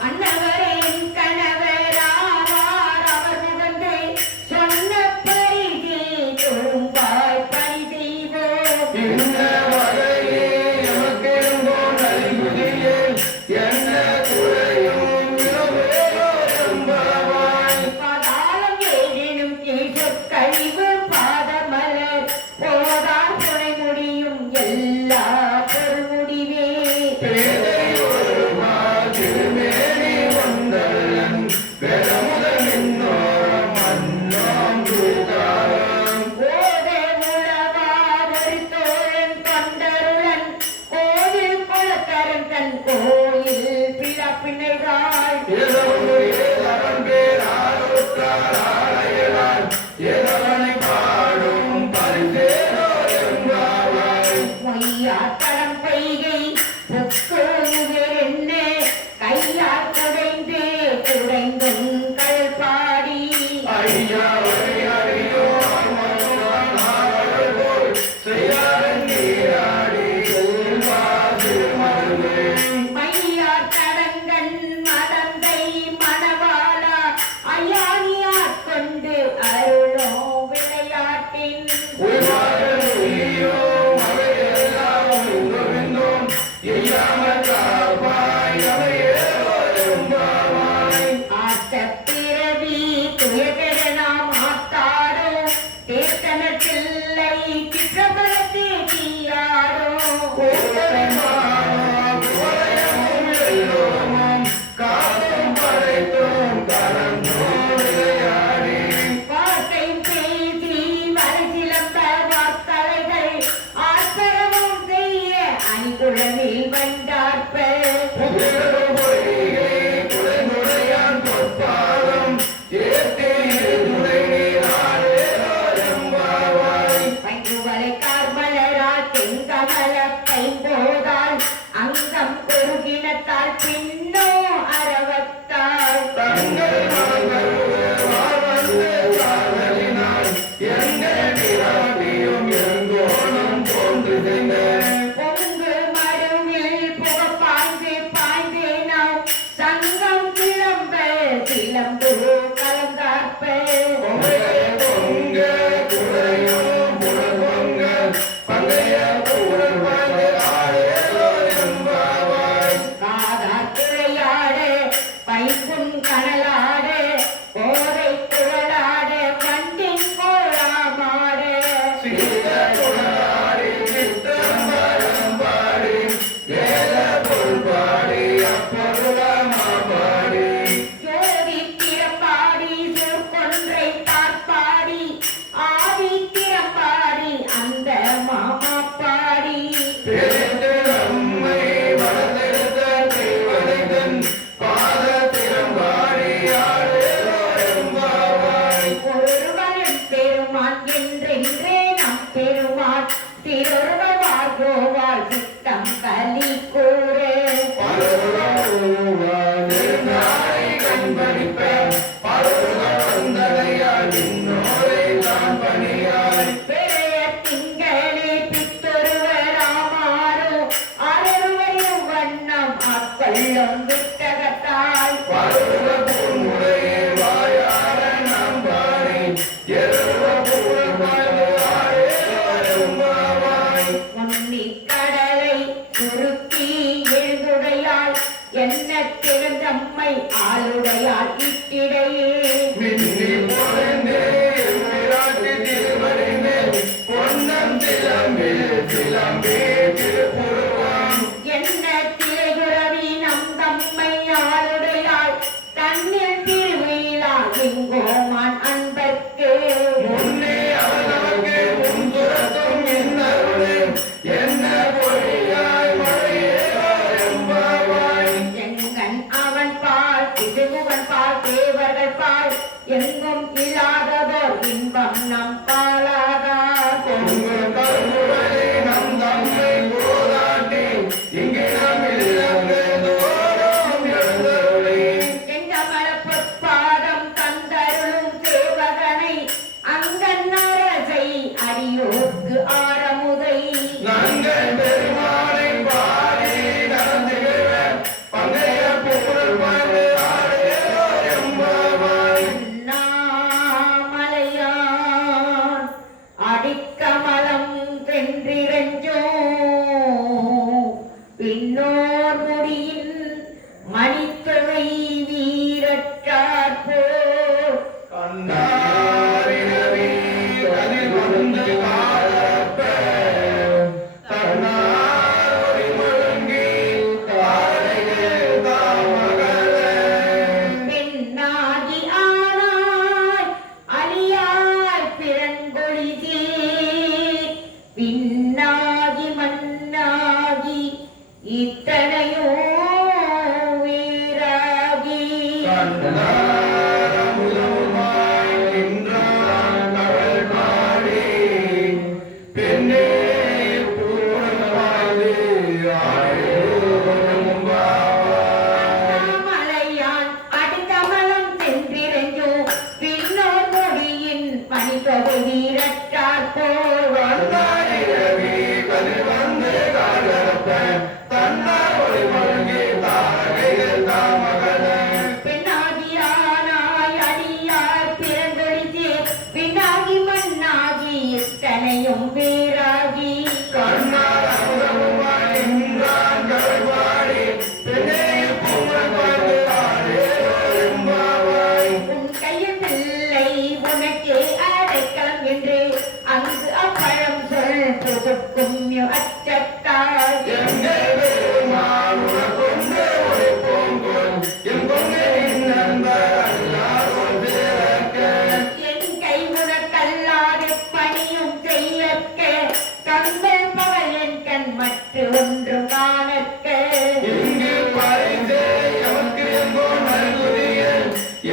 அன்னவரின் கணவராவார் அவர் முகந்தை சொன்ன பரிதி துரும்பாய் பணி செய்வோம் பாதாளம் ஏழினும் கீழ்ச் கழிவு பாதமலர் போதார் துணை முடியும் எல்லா பொருள் முடிவே போதே உளவார் ஒரு தோழன் கொண்டருளன் கோவில் குளத்தரன் தன் கோயில் பிளப்பினைகாள் மொய்யாத்தரம் பெய்கை புத்தோயுவேரென்ன கையார் குடைந்து குடைந்தும் கல்பாடி மையார் தடங்கன் மடந்தை மணவாளா ஐயானியார் ஆனாய் ஆளுடையார் இட்டிடையே மின்னி பொருந்தே விராட்டு திருவடிமே பொன்னம் சிலம்பே சிலம்பே திருப்புருவம் என்ன திரைகுறவி நம் தம்மை ஆளுடையார் தன்னில் திருவிழா எங்கோமான் அன்பர்க்கு முன்னே அவன் நமக்கு முன்துரத்தும் இன்னருளே என்ன பொழியாய் மழையேவாய் எங்கன் அவன் பால் திருமுகன் பால் தேவர்கள் பால் எங்கும் இல்லாததோர் இன்பம் நம் பாலாதார் பொங்கல் கருமுறை நம் தம்மை போதாட்டி இங்கே நாம் இல்லோரம் எழுந்தருளே செங்கமல பொற்பாதம் தந்தருளும் தேவகனை அங்கன் அரசை அடியோர்க்கு ஆரமுதை நாங்கள் பெருமானை பாடி நடந்துகிற பங்கைய புகழ் பாடு ஆடையோ எம்பாவாய் அண்ணாமலையான் அடிக்கமலம் தென்றிரஞ்சோ பின்னோர் முடியின் மணித்தொகை வீரற்றார் போர் கண்ணாரிரவி கதிர் வந்து காலப்ப தன்னார் ஒளி முழங்கி காலையில் தாமகளே பெண்ணாகி ஆனாய் அலியாய் பிறங்கொழிதே பின்னாகி மண்ணாகி இத்தனையோ வீராகி கண்ணாரமுதமாய் நின்றான் கவல் பாடி பெண்ணே பூரணமாது ஆடையோரும் பாவாய் மலையான் அடிக்கமலம் தென்றிரஞ்சோ பின்னோர் மொழியின் பணித்தொகை வீரற்றார் போர் கண்ணாரிரவி கதிர் வந்து காலப்ப தன்னார் ஒளி முழங்கி தாரகையில் தாமகளே பெண்ணாகியானாய் அடியார் பிறந்தொழித்தே பின்னாகி மண்ணாகி இத்தனையும் வீராகி கண்ணாரமுதமாய் நின்றான் கவல் பாடி பெண்ணே பூரணமாது ஆடையோரும் பாவாய் உன் கையில் பிள்ளை உனக்கே அடைக்கலம் என்று அங்கு அப்பழம் சொல் புதுக்கும் அச்சத்தாய் எங்கே பெருமான் உனக்கொண்டு ஒரு பூங்கோல் என் பொன்னின் நண்பர் அல்லாரோர் பிறக்க என் கை உனக்கல்லாது பணியும் செய்யற்க கண்கள் பகலின் கண் மற்ற ஒன்று காணற்க இங்கு பறைந்தே எமக்கு எங்கோ நல்குரிய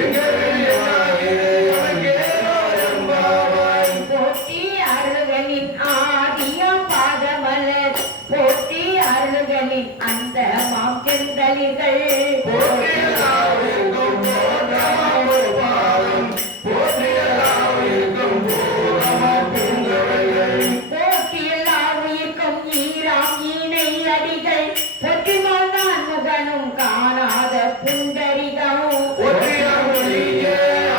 எங்கள் வெளியாயிரு எமக்கேனோ எம்பாவாய் போற்றி அருள்களின் ஆதியம் பாதமலர் போற்றி அருள்களின் அந்த மாம் செந்தலிகள் போற்றியலாவிற்கும் போற்றமாம் ஒரு பாதம் போற்றியலாவிற்கும் பூரமா பூங்கவைகள் போற்றியலாவிற்கும் ஈராம் ஈனை அடிகள் பொற்றிமால் நான் முகனும் காணாத புண்டரிகம் ஒற்றிய மொழிய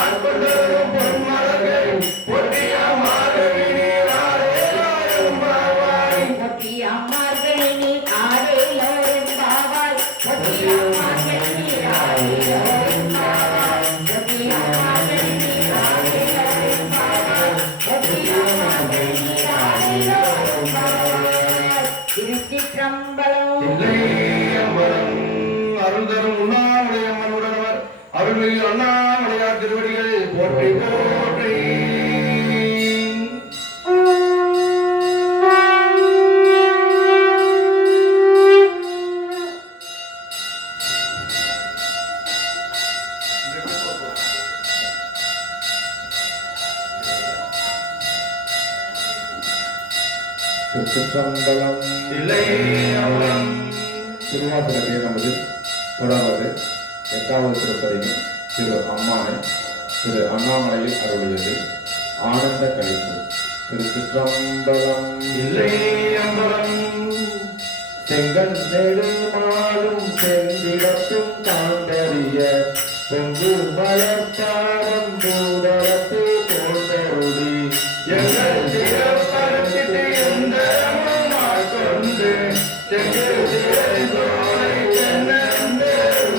அற்புதரும் பொன்மலர்கள் ஒற்றிய மாதவினீராரேலோ எம்பாவாய் பொற்றிய அம்மார்களை நீ ஆடேலோரும் பாவாய் பொற்றிய அம்மார்களை நீ ஆடேலோரும் பாவாய் பொற்றிய அம்மார்களை நீ ஆடேலோரும் பாவாய் பொற்றிய அம்மார்களை நீ ஆடேலோரும் பாவாய் திருச்சிற்றம்பலம் தில்லையம்பலம் அருள்தரும் உண்ணாமலையம்மன் உடனவர் அருள்மிகு அண்ணாமலையார் திருவடிகள் போற்றி போற்றி திருச்சிற்றம்பலம். தில்லையம்பலம் திருவாசகத்தை நமது தொடர்வது 8வது திருப்பதிகம் திரு அம்மானை திரு அண்ணாமலையில் அருளியது ஆனந்த கழிப்பு. திருச்சிற்றம்பலம். தில்லையம்பலம் செங்கல் நெடுமாடும் செந்திடத்தும் காண்பறிய பொங்கு மலர்த்தாரம் பூதரத்து போன்றருளி எங்கள் சிறப்பரத்திட்டு எந்தரமும் ஆட்கொண்டு செங்கல் சிறை சோலை சென்னந்தெருந்துரையான்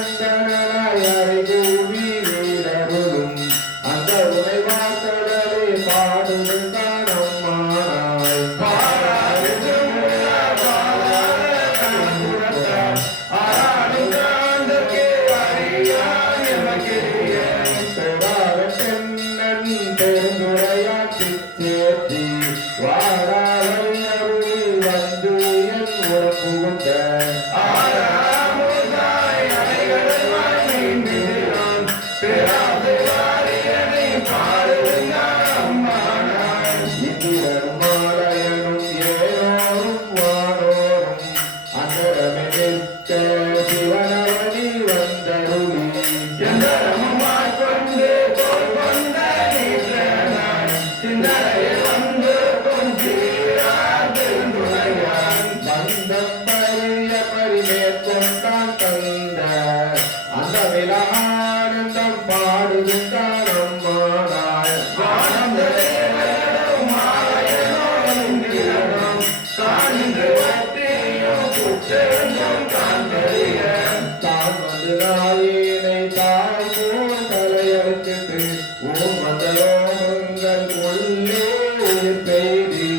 அந்தனாய் அறிகூவி வீரருளும் அந்த உரைவாசலே பாடுதான் அம்மானாய் பாராது சேர்த்தி வாராவல் அருள் வந்து என் உறப்புகுந்த மாலையனும் ஏனோரும் வானோரும் அந்தரமிக்க சிவனவனி வந்தருளி கொண்டு பரிமேற்கொண்டான் தந்த அந்த விலானந்தம் பாடுகின்றான் அம்மானாய் தான் வந்து நாயினை தாய் போல் தலையெடுத்து ஓம் வந்தலோங்கள் உள்ளே உயிர் பெய்தி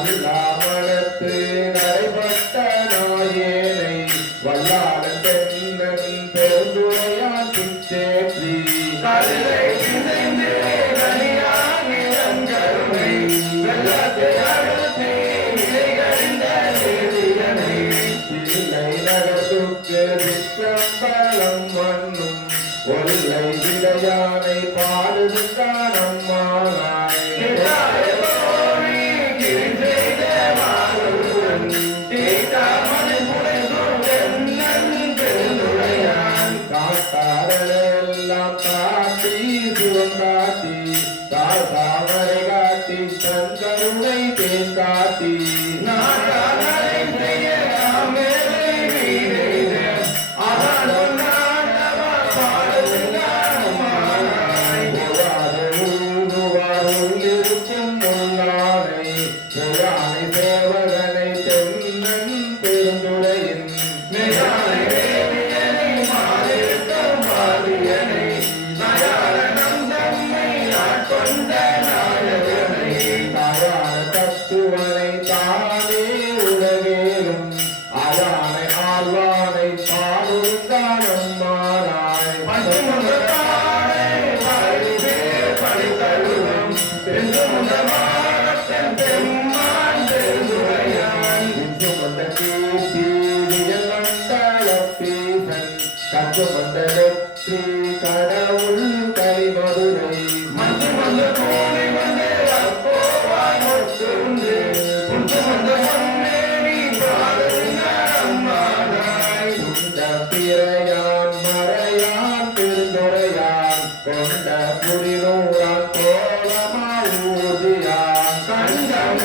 வல்லாமலத்து நடைபட்ட நாயேனை வல்லாளன் தென்னன் பெருந்துரையான் பிச்சேற்றி இல்லை நகர்த்துக்கு விற்றம்பலம் மண்ணும் ஒல்லை விடையானை பாடுகின்றான் அம்மானாய் காட்டாரெல்லாம் காட்டி சிவம் காட்டி தாமரை காட்டி தங்கருணை தேன் காட்டி இருக்கும் முன்னானை புராணை தேவகனை தென்னன் பெருந்துரையின் தத்துவனை தானே உலகேலும் அயானை ஆழ்வானை பாடுந்தான் அம்மானாய் கடவுள் கலிமதுரை பிறையான் மறையான் திருந்துரையான் கொண்ட புரிநூறான் கோலமா ஊதியான் கண்டம்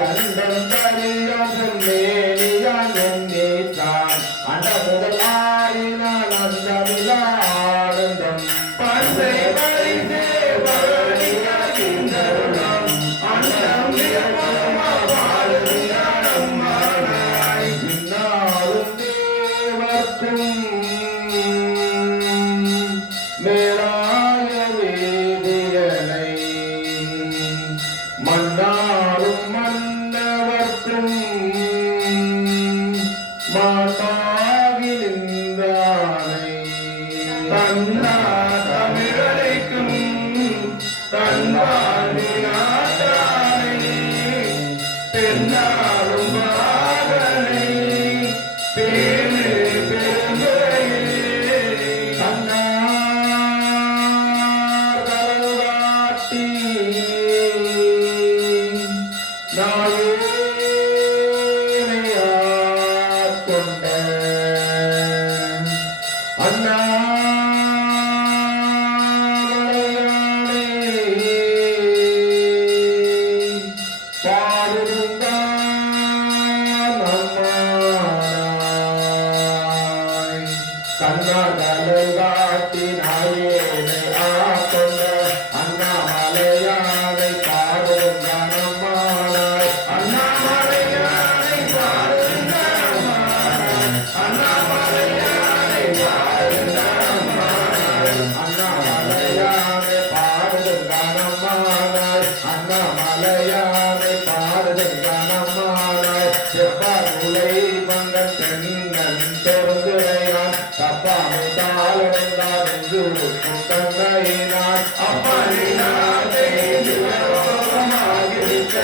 கண்டம் கரியான் மேனியான் எண்ணீட்டான் அண்ட முதல் ஆயினான் அந்தமிலா ஆனந்தம் பண்டை பரிசே மேலாய வேதியனை மன்னாரும் மன்னவர்க்கும் மாட்டாகி நின்றானை தன்னா தமிழரைக்கும் தன்னாடி நாட்டானை பெண்ணாரும் பாகனை பேரு பெருந்துரையே தன்னா கலவாட்டி நாயேனையார் கொண்ட அண்ணா பாடுந்தான் அம்மா கண்ணாதலை காட்டி நாயேனை ஆட்கொண்ட அண்ணாமலையானை பாடும் கனமானாய் அண்ணாமலையானை பாடும் கனமானாய் அண்ணாமலையானை பாடும் கனமானாய் அண்ணாமலையானை பாடும் கனமானாய் அண்ணாமலையானை பாடும் கனமானாய் செவ்வாய் மங்கன் தென்னன் தொருந்துரையான் தப்பாமை தாளடைந்தான் என்று தந்தையினான் அப்பனினாதே துரோகமாகிவிட்ட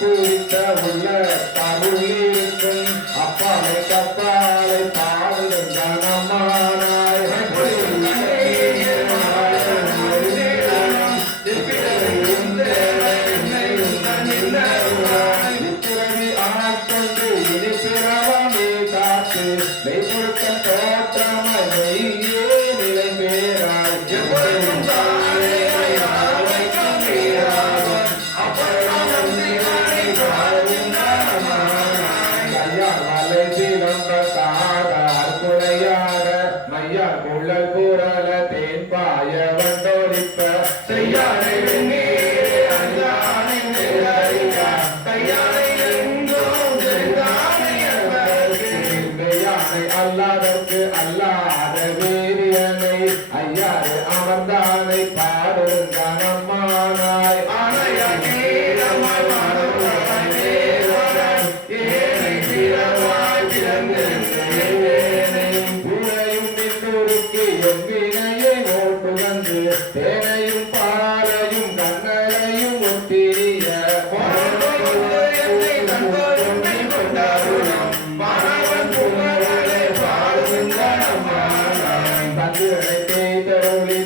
குறித்த உள்ள தருளிருக்கும் அப்பாலை கப்பாலை பாடும் கனமானாய் அல்லாதற்கு அல்லாத வீரியனை ஐயாறு அமர்ந்தானை பாடும் கனமானாய் உனையும் நின்றுருக்கு எவ்வினையை ஓட்டு வந்து தேனையும் பாலையும் கண்ணலையும் ஒத்திரிய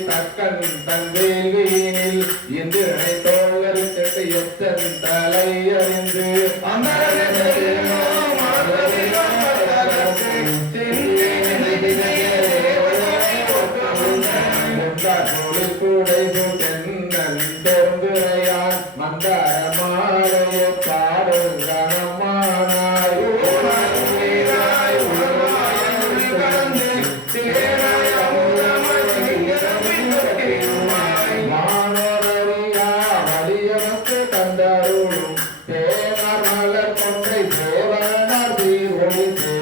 தக்கன் தன் வேள்வியினில் இந்திரனை தோழருக்கு எத்தன் தலை அறிந்து தென்னுரையான் மந்தார மாலைய பாடும் கனமானாய் மானவரியா வலியவற்கு தந்தருளும் தேவர் மலர் கொன்றை தேவனார் தீர் ஒழித்து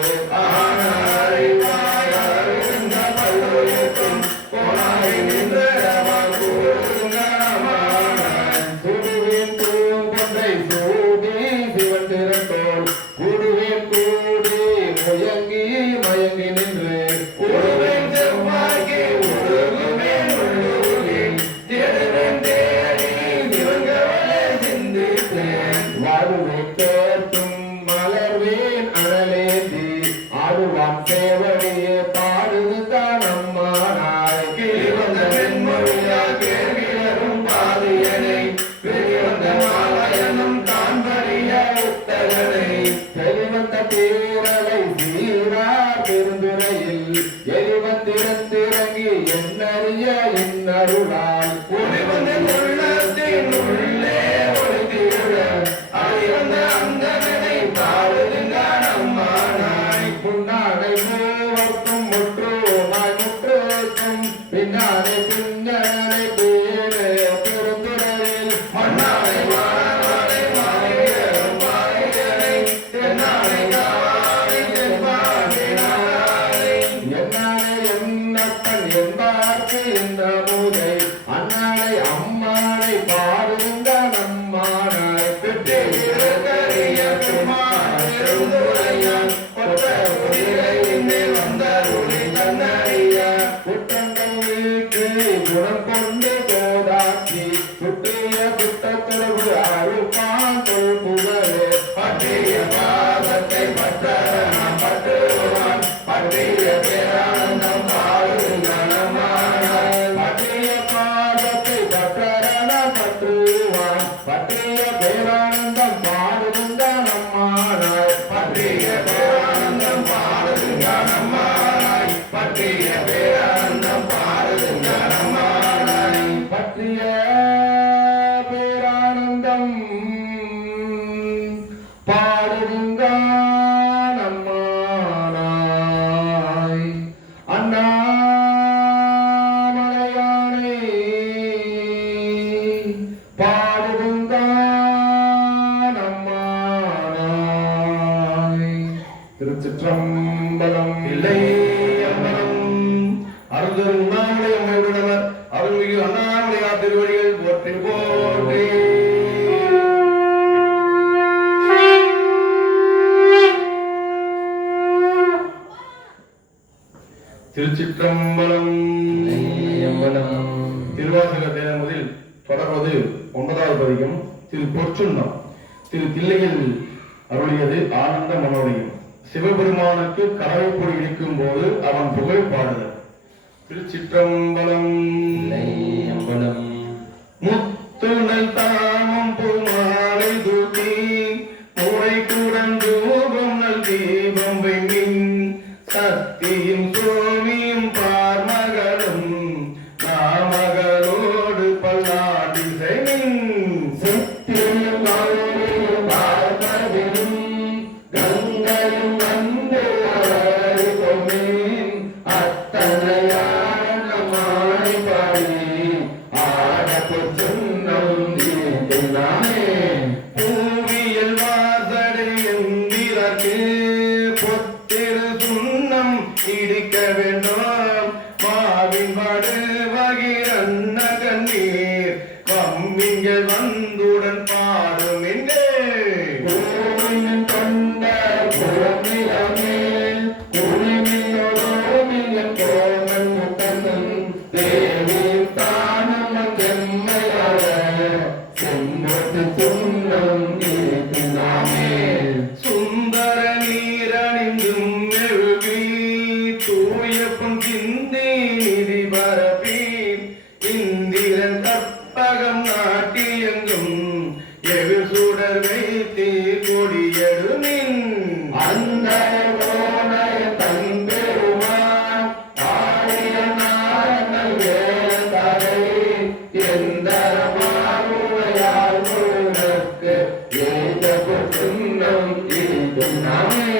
சுடுவேன் பூங்கொன்றை சூடி சிவன் திறந்தோள் குடுவேன் கூடி முயங்கி மயங்கி நின்று உருவேன் செவ்வாய்க்கு உருகுவேன் உள்ளுருகில் தேடுவேன் தேடி சிவன்களே சிந்தித்தேன் வாடுவேன் கேட்டும் மலர்வேன் அனலேந்தி ஆடுவான் சேவடியே பாடுதான் அம்மானாய் கிளிவந்த பெண்மொழியா கேள்வியரும் பாதியனை வெளிவந்த மாலயனும் காண்பறிய உத்தகனை தெளிவந்த தேரலை சீரா பெருந்துரையில் எரிவந்திறந்திறங்கி என்னறிய இன்னருளால் ஒளிவந்த உள்ளத்தின் உள்ளே ஒளி தீர அறிவந்த திருச்சிற்றம்பலம். இல்லை அம்பலம். அருள்தரும் உண்ணாமலை அம்மையுடனவர் அருள்மிகு அண்ணாமலையார் திருவடிகள் போற்றி போற்றி. திருச்சிற்றம்பலம். திருவாசக தேனமுதில் தொடர்வது 9வது பதிகம். திரு பொற்சுண்ணம். திரு தில்லையில் அருளியது ஆனந்த மனோரியம். சிவபெருமானுக்கு கலவைப்பொடி இடிக்கும் போது அவன் புகழ் பாடுதல். திருச்சிற்றம்பலம். முத்துணல் தாமம் பூமாலை தூக்கி முறை குடந்தூபம் நல் தீபம் வைமின் சக்தியும் சோமியும் பார்மகளும் நாமகளோடு பல்லாடி செய்மின் சக்தியும் பார்மகளும் கங்கையும் வந்து அறிவோமேன் அத்தனையான மாலை பாடி ஆடப்பு சொன்னம் நாமே பூவியல் வாசடை எந்திரக்கு பொத்திரு சுண்ணம் இடிக்க வேண்டும் மாவின் படு வகிரன்ன கண்ணீர் கம்மிங்கள் வந்துடன் பாடும் எங்கே பூமியின் கொண்ட புறமிலமே உரிமையோரோமியின் கோமன் முத்தனும் தேவியின் தானம் செம்மையார செம்பொட்டு சுண்ணம் நாமே சுந்தர நீரணிந்தும் எழுவி தூயப்பும் சிந்தி நிதி பரப்பி இந்திரன் கற்பகம் நாட்டியங்கும் எழு சுடர் வைத்து கொடியெடுமின் அந்த ஓனை தம்பெருமான் ஆடிய நாரணல் வேதரை எந்தரமாவுமையால் முழுவதற்கு ஏத பொன்னம் இருக்கும் நாமே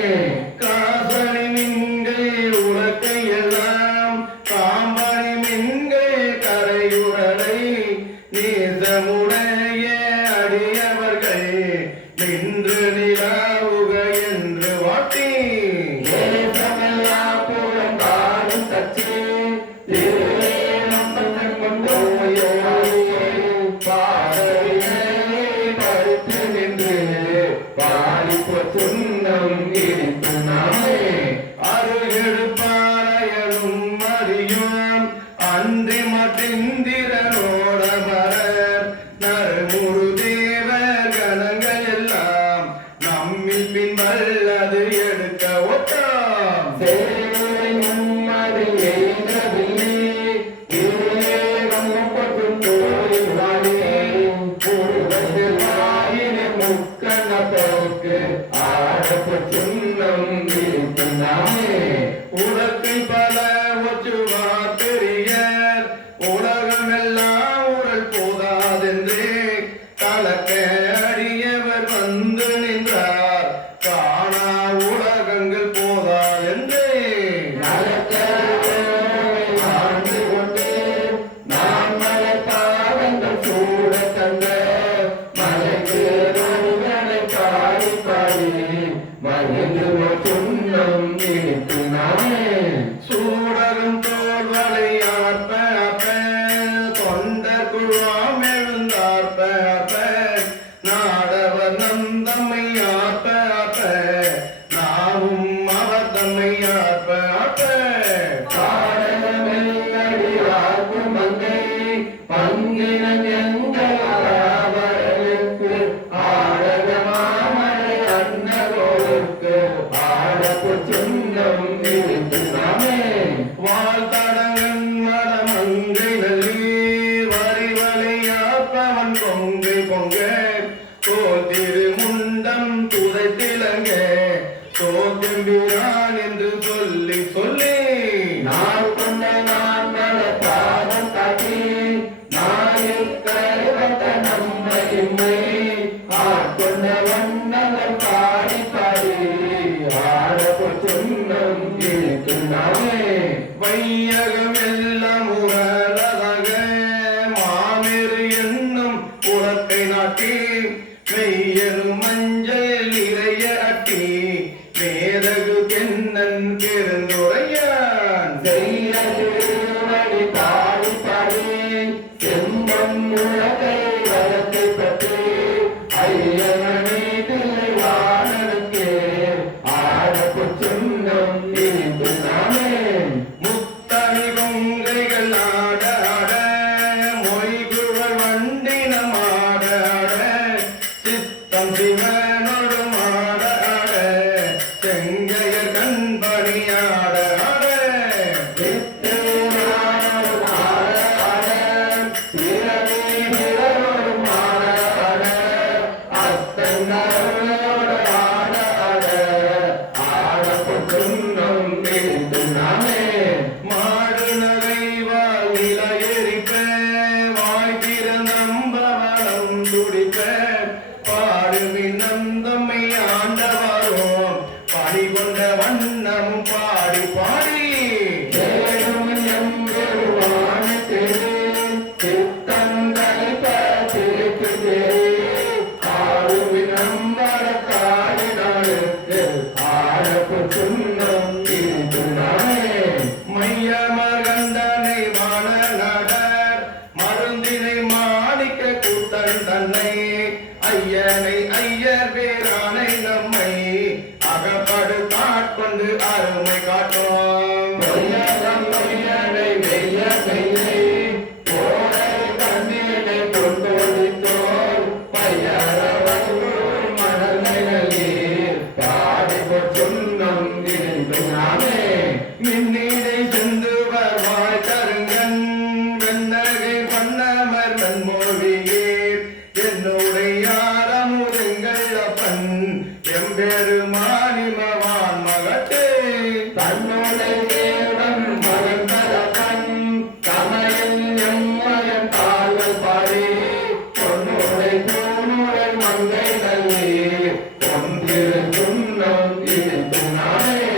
காசனி மின்கை உலக்கை எல்லாம் காம்பனி மின்கை கரையுரலை நேசமுடைய அடியவர்கள் நின்று நிலாவுக என்று வாட்டி ஏசமெல்லா புறம் பாடும் தச்சி திருவே நம்பன் கொண்டோயோ பாடலினை படுத்து நின்று பாடிப்போ சுண்ணம் இருக்கும் நாமே அருகெடுப்பாளையலும் அறியோம் அன்றி மட்டிந்திரனோட மரர் நறுமுறு தேவர் கணங்கள் எல்லாம் நம்மில் பின் வல்லது எடுக்க ஒட்டாம் சேவை நம்மது எய்தவில்லை திருவே நம்மப்பட்டும் தோழில் வாழே புருவத்தில் வாயினை முக்கண்ண போக்கு ஆடப்பு சுண்ணம் இருக்கும் நாமே உலக்கை பல ஒற்றுவார் பெரியர் உலகமெல்லாம் உடல் போதாதென்றே கலக்க அடியவர் வந்து நின்றார் காணா உலகங்கள் போதா என்றே ஆண்டு கொண்டு நான் மலை பாவங்கள் சூட தந்த மலைக்கு ஒருவனை பாடி பாடி மகிழ்ந்து சுண்ணம் இருக்கும் நாமே சூடரும் தோல்வலை ஆர்ப்ப அப்ப தொண்டர் குழுவாம் எழுந்தார்ப்ப அப்ப நாடவர் நந்தம்மை ஆர்ப்ப அப்ப நாவும் அவர் தம்மை ஆர்ப்ப அப்ப பாடலமெல்லடி ஆகும் மங்கை பங்கின எங்களுக்கு ஆடக மாமலை அன்னகோருக்கு ஆடப்பு சுண்ணம் இருக்கும் நாமே வாழ்த்தடங்கன் மடமங்கை நல்லி வரிவலையாப்பவன் பொங்கை பொங்க தோல் திரு முண்டம் துதைத்திலங்க சோதம்பிரான் என்று சொல்லி சொல்லி நான் கொண்ட நான் மல பாதம் காட்டி நாளில் கருவத்த நம்மை ஆட்கொண்ட வண்ணங்கள் பாடி பாடி ஆடப்பு சுண்ணம் இருக்கும் நாமே வையகம் எல்லாம் உரளதாக மாமெரு என்னும் உலக்கை நாட்டி மெய்யரு மஞ்சள் இறைய அட்டி மேதகு சிவனோடு மாட ஆட செங்கையர் கண்பணியாட ஆட மாடு நகைவால் நிலையெறிப்ப வாய் திறந்தம்பவளம் துடிப்ப பாடுமின் நந்தம்மை ஆண்டவரும் பாடி கொண்ட வண்ணம் பாடி பாடி மையமர்கண்டனை மான நடர் மருந்தினை மாணிக்க கூட்டன் தன்னை ஐயனை ஐயர் வேறானை நம்மை அகப்படு காட்கொண்டு அருமை காட்டும் மின்னிடை செந்துவர் வாய் தருங்கன் வெண்ணகை பண்ணமர் நன்மொழியீர் என்னுடைய அமுதங்கள் அப்பன் எம்பெருமானிமவான் மகட்டே தன்னுடைய தேவன் மகன் தரப்பன் தமையன் எம்மயன் தாழ்வல் பாடி பொன்னுடை பூனுடை மங்கை நல்லீர் ஒன்றிரு துன்னம் இதுனாலே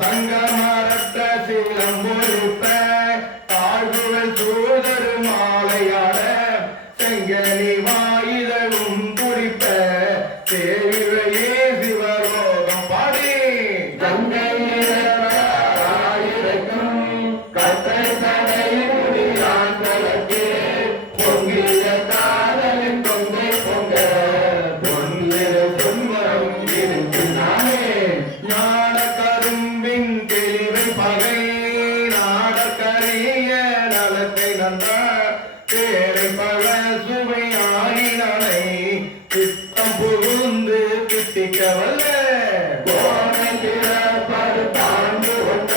சங்கமரத்த சிலம்பொருப்ப தாழ்வுகள் சூதரு மாலையாட செங்கனி வாயிலும் துடிப்ப தேவிரையே சிவலோகம் பாடி கட்டை தடை முடியாண்டலக்கே பொங்கிய காதலின் தொங்கை பொங்க பொன்னிரு துன்பம் இருக்கிறானே ஞான கரும்பின் தெளிவை பகை நாடக்கரிய நலத்தை நன்றா பேரை பல சுவை ஆயினானை சித்தம் புகுந்து கிட்டிக்க வல்ல கோணை பிறப்படு தாண்டு கொண்ட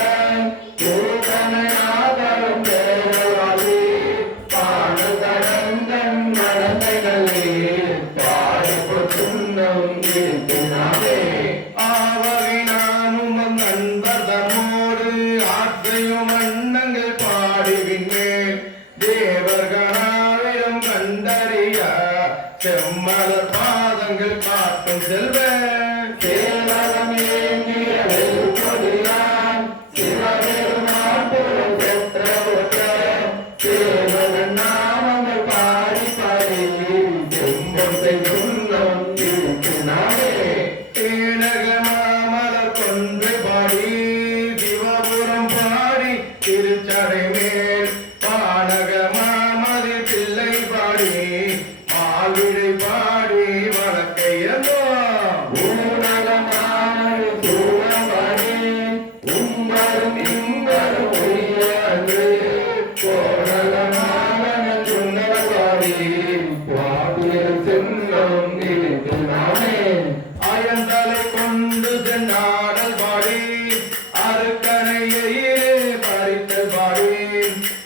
தூதனையாதரும் தேவவாதி பாடு கடந்தன் நடந்தைகளே பாடு பொன்னம் இருக்கிறாரே ஆவகை நானும் நண்பர் தம்மோடு ஆற்றையும் அண்ணங்கள் பாடுகின்றேன் தேவர்களாவிடம் கண்டறிய செம்மலர் பாதங்கள் காட்டும் செல்வ சேவகம் ஏங்கிய வெல்கொடியான் சிவபெருமான் புறம் பெற்ற ஒற்ற சேவகன் நாமங்கள் பாடி பாடி செம்பொன்றை துன்னம் இருக்கிறாரே ஏனக மாமலர் கொன்றை பாடி சிவபுரம் பாடி திருச்சடை மேல் பானக மாமதி பிள்ளை பாடி மாவிடை பாடி வழக்கையதோ ஊனக மாமதி சூழம் பாடி உம்பரும் இம்பரும் உயர்ந்து கோணல மாமன சுண்ணல பாடி பாடியல் செல்லம் இருக்கிறானே ஆயந்தலை கொண்டு சென்னாடல் பாடி அருக்கனையே பறித்தல் பாடி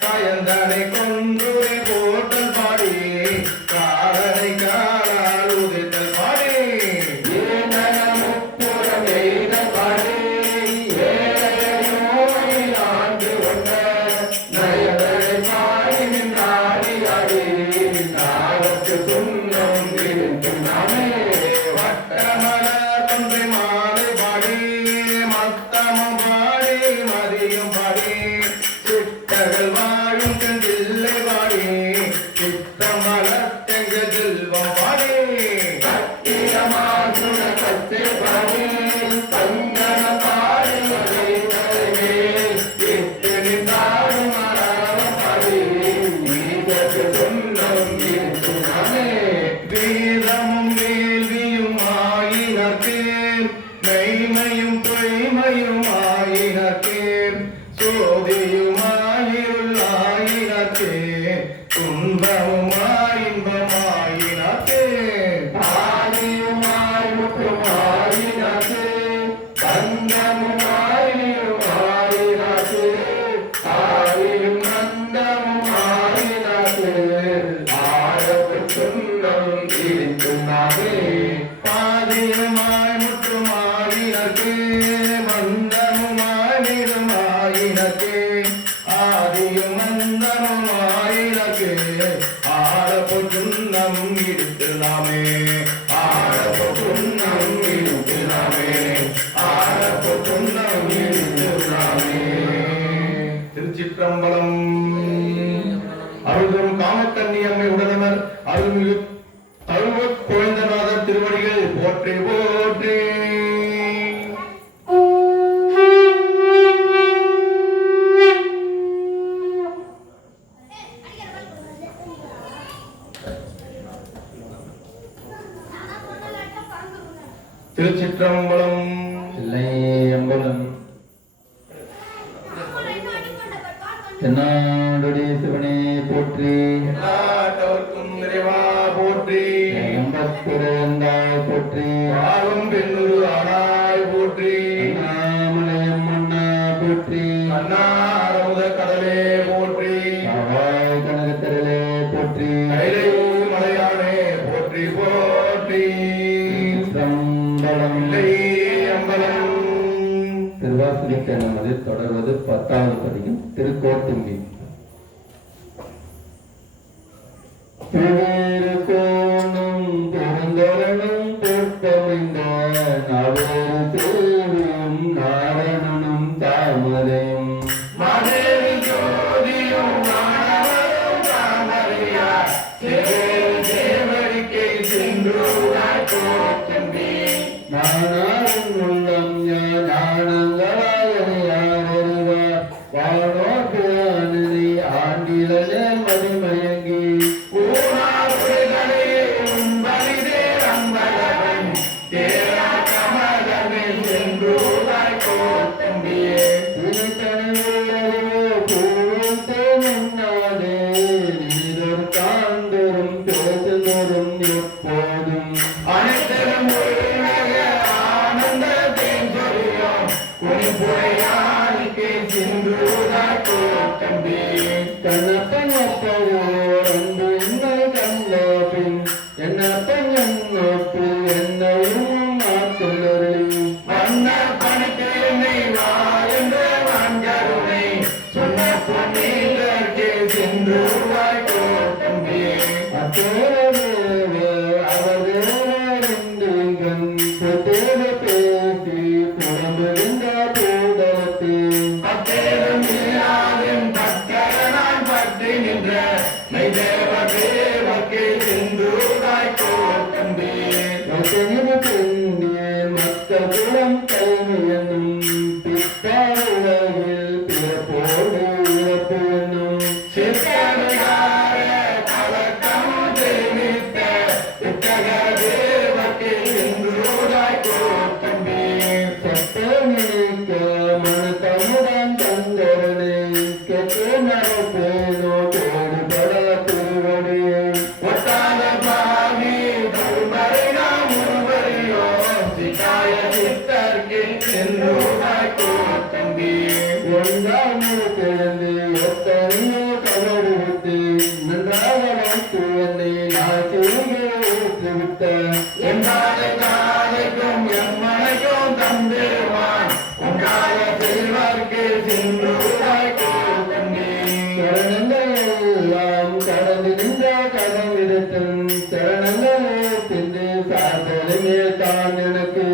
காயந்தனை கொன்று போட்டல் பாடி காரனை காலால் உதித்தல் பாடி முப்புறம் எய்த பாடி ஆண்டு கொண்ட நயதனை பாடி நின்றாடி ஆடி நாவத்து துன்னம் இருக்கிறானே வட்டமலர் கொன்றை மாலை பாடி மத்தமும் பாடி மதியம் பாடி சிட்டகள் வாழும் கண்டில்லை பாடி சித்தம் வளர்த்தெங்கள் செல்வம் பாடி கத்திரமாசுர கத்தை பாடி சங்கன பாடி நின்றாடு மலர பாடி நீதற்கு சொன்னம் இருக்கிறானே வேதமும் வேள்வியும் ஆயினர்க்கு மெய்மையும் பொய்மையும் ஆயினர்க்கு சோதியுமாயிருள் ஆயினர்க்கு துன்பமுமாயின்பமாயினர்க்கு பாதியுமா போற்றி போற்றி. திருச்சிற்றம்பலம். தில்லையம்பலம். தென்னாடுடைய சிவனே போற்றி. நாட்டவர்க்கும் நிறைவா போற்றி. எம்பத்திரந்தாய் போற்றி. ஆளும் பெண்ணுரு ஆனாய் போற்றி. அண்ணாமலையம் மன்னா போற்றி. அண்ணாரமுத கடலே போற்றி. காவாய் கனகத்திரளே போற்றி. கைலை மலையானே போற்றி போற்றி. சிற்றம்பலம். தில்லையம்பலம். திருவாசகத்தை நமது தொடர்வது 10வது பதிகம் திருக்கோட்டும்பி. திருவேறு கோணும் பெருந்தரணும் பொற்பமைந்த நாவேறு தேவியும் நாரணனும் தாமரையும் மாதேவி ஜோதியும் மாணவரும் தாமரையா சேவேறு சேவடிக்கை சென்றுவாய் கோட்டும்பி. நானாரும் உள்ளம் ஞானங்களாயறிவார் வானோ பிரானனை ஆண்டிலே மதிமயங்கி ஊனாபுரிகளே உம்பரிதே அம்பலவன் தேரா கமலமே சென்றுவாய் கோட்டும்பியே. திருத்தணியுள்ளவோ பூவும் தேமுன்னாதே நீதொரு காந்தரும் பேசுதொரும் எப்போதும் அனைத்தரும் உலக ஆனந்த தேஞ்சொலியும் குனிப்புரையானிக்கு சென்றுவாய் கோட்டும்பியே. கண்ணப்பன் எப்பவோ அன்பு என்னை கண்ட பின் என்னப்பன் என்னப்பில் என்னையும் மாற்றுள்ளி வண்ண பணிக்கு என்னை வா என்ற வான்கருணை சொன்ன பொன்னீலர்க்கே சென்றுவாய் கோட்டும்பியே. அத்தேரவே அவரேரெண்டுங்கன் புத்தேர பேசி புலம்புகின்ற பூதலத்தில் பத்தேரும் இல்லாதென் பக்கரனாய் பற்றி நின்ற மெய்தேவ தேவர்க்கே சென்றுவாய் கோட்டும்பியே. வசனிது பெண்ணேன் மக்கள் குலம் கைவி என்னும் பிற்பாவுலகில் பிறப்போடு இறப்பு என்னும் சித்தருளார பழக்கம் தெரிவித்த புத்தக தேவர்க்கே சென்றுவாய் கோட்டும்பியே. சத்தமிக்க மனத்தமுடன் தந்தரனை கெட்டு நடப்பேனோ கேடுபட திருவடியே ஒட்டாத பாவி தருமரை நாம் ஒருவரையோ சிக்காய சித்தர்க்கே சென்றுவாய் கோட்டும்பியே. ஒன்றாமல் பிறந்து எத்தனையோ கவடு விட்டு நன்றாக வைத்து என்னை நாசிவிட்ட என்னால காலைக்கும் எம்மனைக்கும் தந்திருவான் உண்டாய செல்வர்க்கே சென்றுவாய் கோட்டும்பியே. சரணங்கள் எல்லாம் கடந்து நின்ற கடவிடத்தன் சரணங்களே பிந்து சாதனமே தான் எனக்கு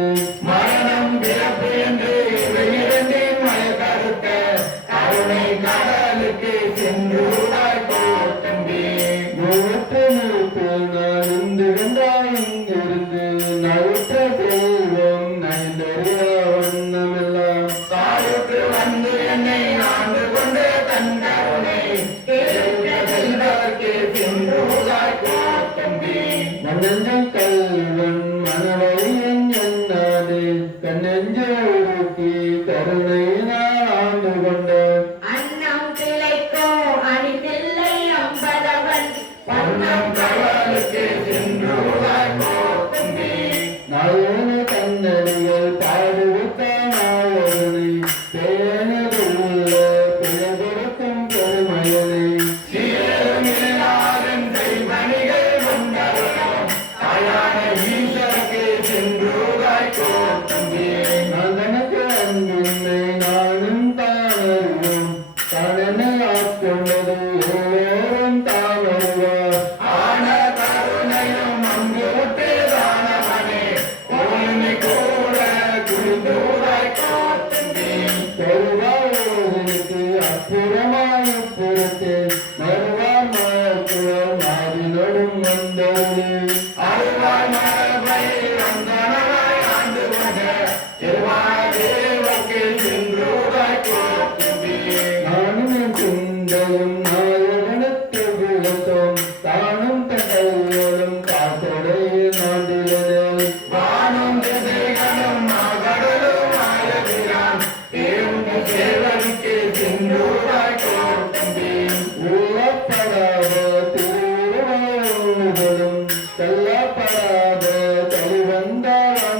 மரணம் பிறப்பு என்று இவை இரண்டின் மயக்கறுத்த கருணை கடலுக்கு சென்றுவாய் கோட்டும்பியே. நூற்று நூற்று நான் இங்கிருந்தாய் இங்கிருந்து நவுற்ற தெய்வம் நைந்தறிய வண்ணமெல்லாம் தாயுற்று வந்து என்னை ஆண்டு கொண்டு தன் கருணை கேட்க செல்வர்க்கே சென்றுவாய் கோட்டும்பியே. மன்னஞ்சம் கல்வன் மனவழியன் என்னாதே கண்ணெஞ்சு உருக்கி கருணையினால் ஆண்டு கொண்ட அன்னம் திளைக்கோ அணிதில்லை அம்பலவன் வண்ணம் கவலுக்கு சென்றுவாய் கோட்டும்பியே. நாயன கண்ணடிகள் பாடுவித்த நாயகனை பேனதுள்ள பிறகொடுக்கும் பெருமையனை சீரமில்லாதன் செய்வனிகள் கொண்டவனும் தாயான ஈஸ்வரக்கே சென்றுவாய் கோட்டும்பியே. நான் தனக்கு அன்பின்மை நானும் தானறிவோம் தானென்னை ஆட்கொண்டது எல்லோரும் தானறிவார் ஆன கருணையும் அங்குட்டு தானவனே ஓன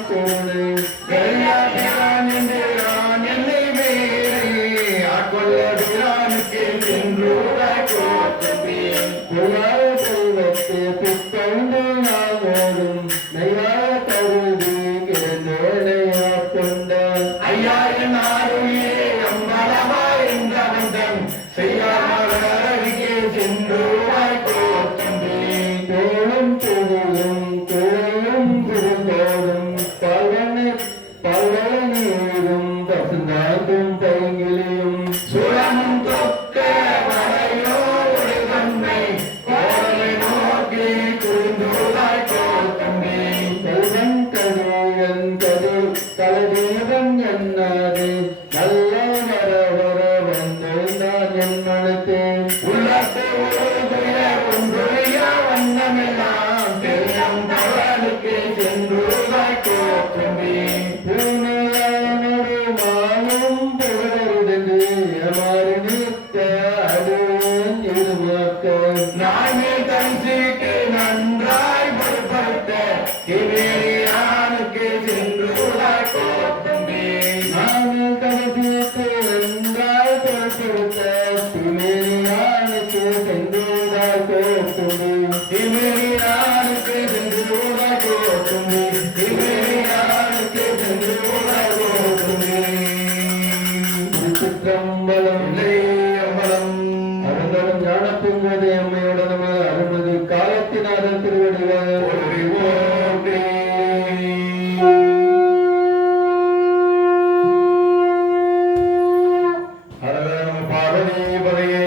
கருணை வெள்ளாட்டினான் என்று நான் என்னை மேலே ஆட்கொள்ளபிரானுக்கு சென்றோராய் கோத்தும்பேன் புலாய தெய்வத்து புத்தண்டு நான் ஓடும் நெய்யாய கருதி கிடந்தோனை ஆட்கொண்டான் ஐயா என் ஆருயே அம்பலமா என்ற வந்தன் செய்யாமல் அருகே சென்றோராய் கோத்தும்பேன் கோலும் தொழிலும் கோயிலும் திருந்தோடும் பல்வனையும் பசுந்தாண்டும் பைங்கிலியும் சுழமும் தொக்க வரையோ ஒரு தன்மை கோலை நோக்கி குழுந்தோதாய் கோத்தம்பே கல்வன் கதிரன் கலதீபம் என்னாது நல்ல வர வர வந்து நான் என் மனத்தே உள்ளத்தை ஒரு ஒன்றுடைய வண்ணமெல்லாம் தெரியும் தவறுக்கு சென்றோதாய் கோத்தம்பே பூனையானொரு மானும் புகழருடனே எமாறு நிற்க அடுவன் இருமாக்க நானே தன் சீட்டு நன்றாய் பொறுப்படுத்த திவேரியானுக்கு சென்றோதாய் கோத்தம்பே நானே தன் சீட்டு நன்றாய் பொறுப்படுத்த திவேரியானுக்கு சென்றோதாய் கோத்தம்பே திவேரியானுக்கு சென்றோதாய் கோத்தம்பே திவேரியானுக்கு சென்றோதாய் கோத்தம்பே திருச்சிற்றம்பலம் அம்பலம் அருந்தரும் ஞானப்பூங்கோதை அம்மையுடன் அருள்மதி காலத்தினாத திருவடிகள் ஒளி ஓட்டி ஹரஹர பார்வதிபதையே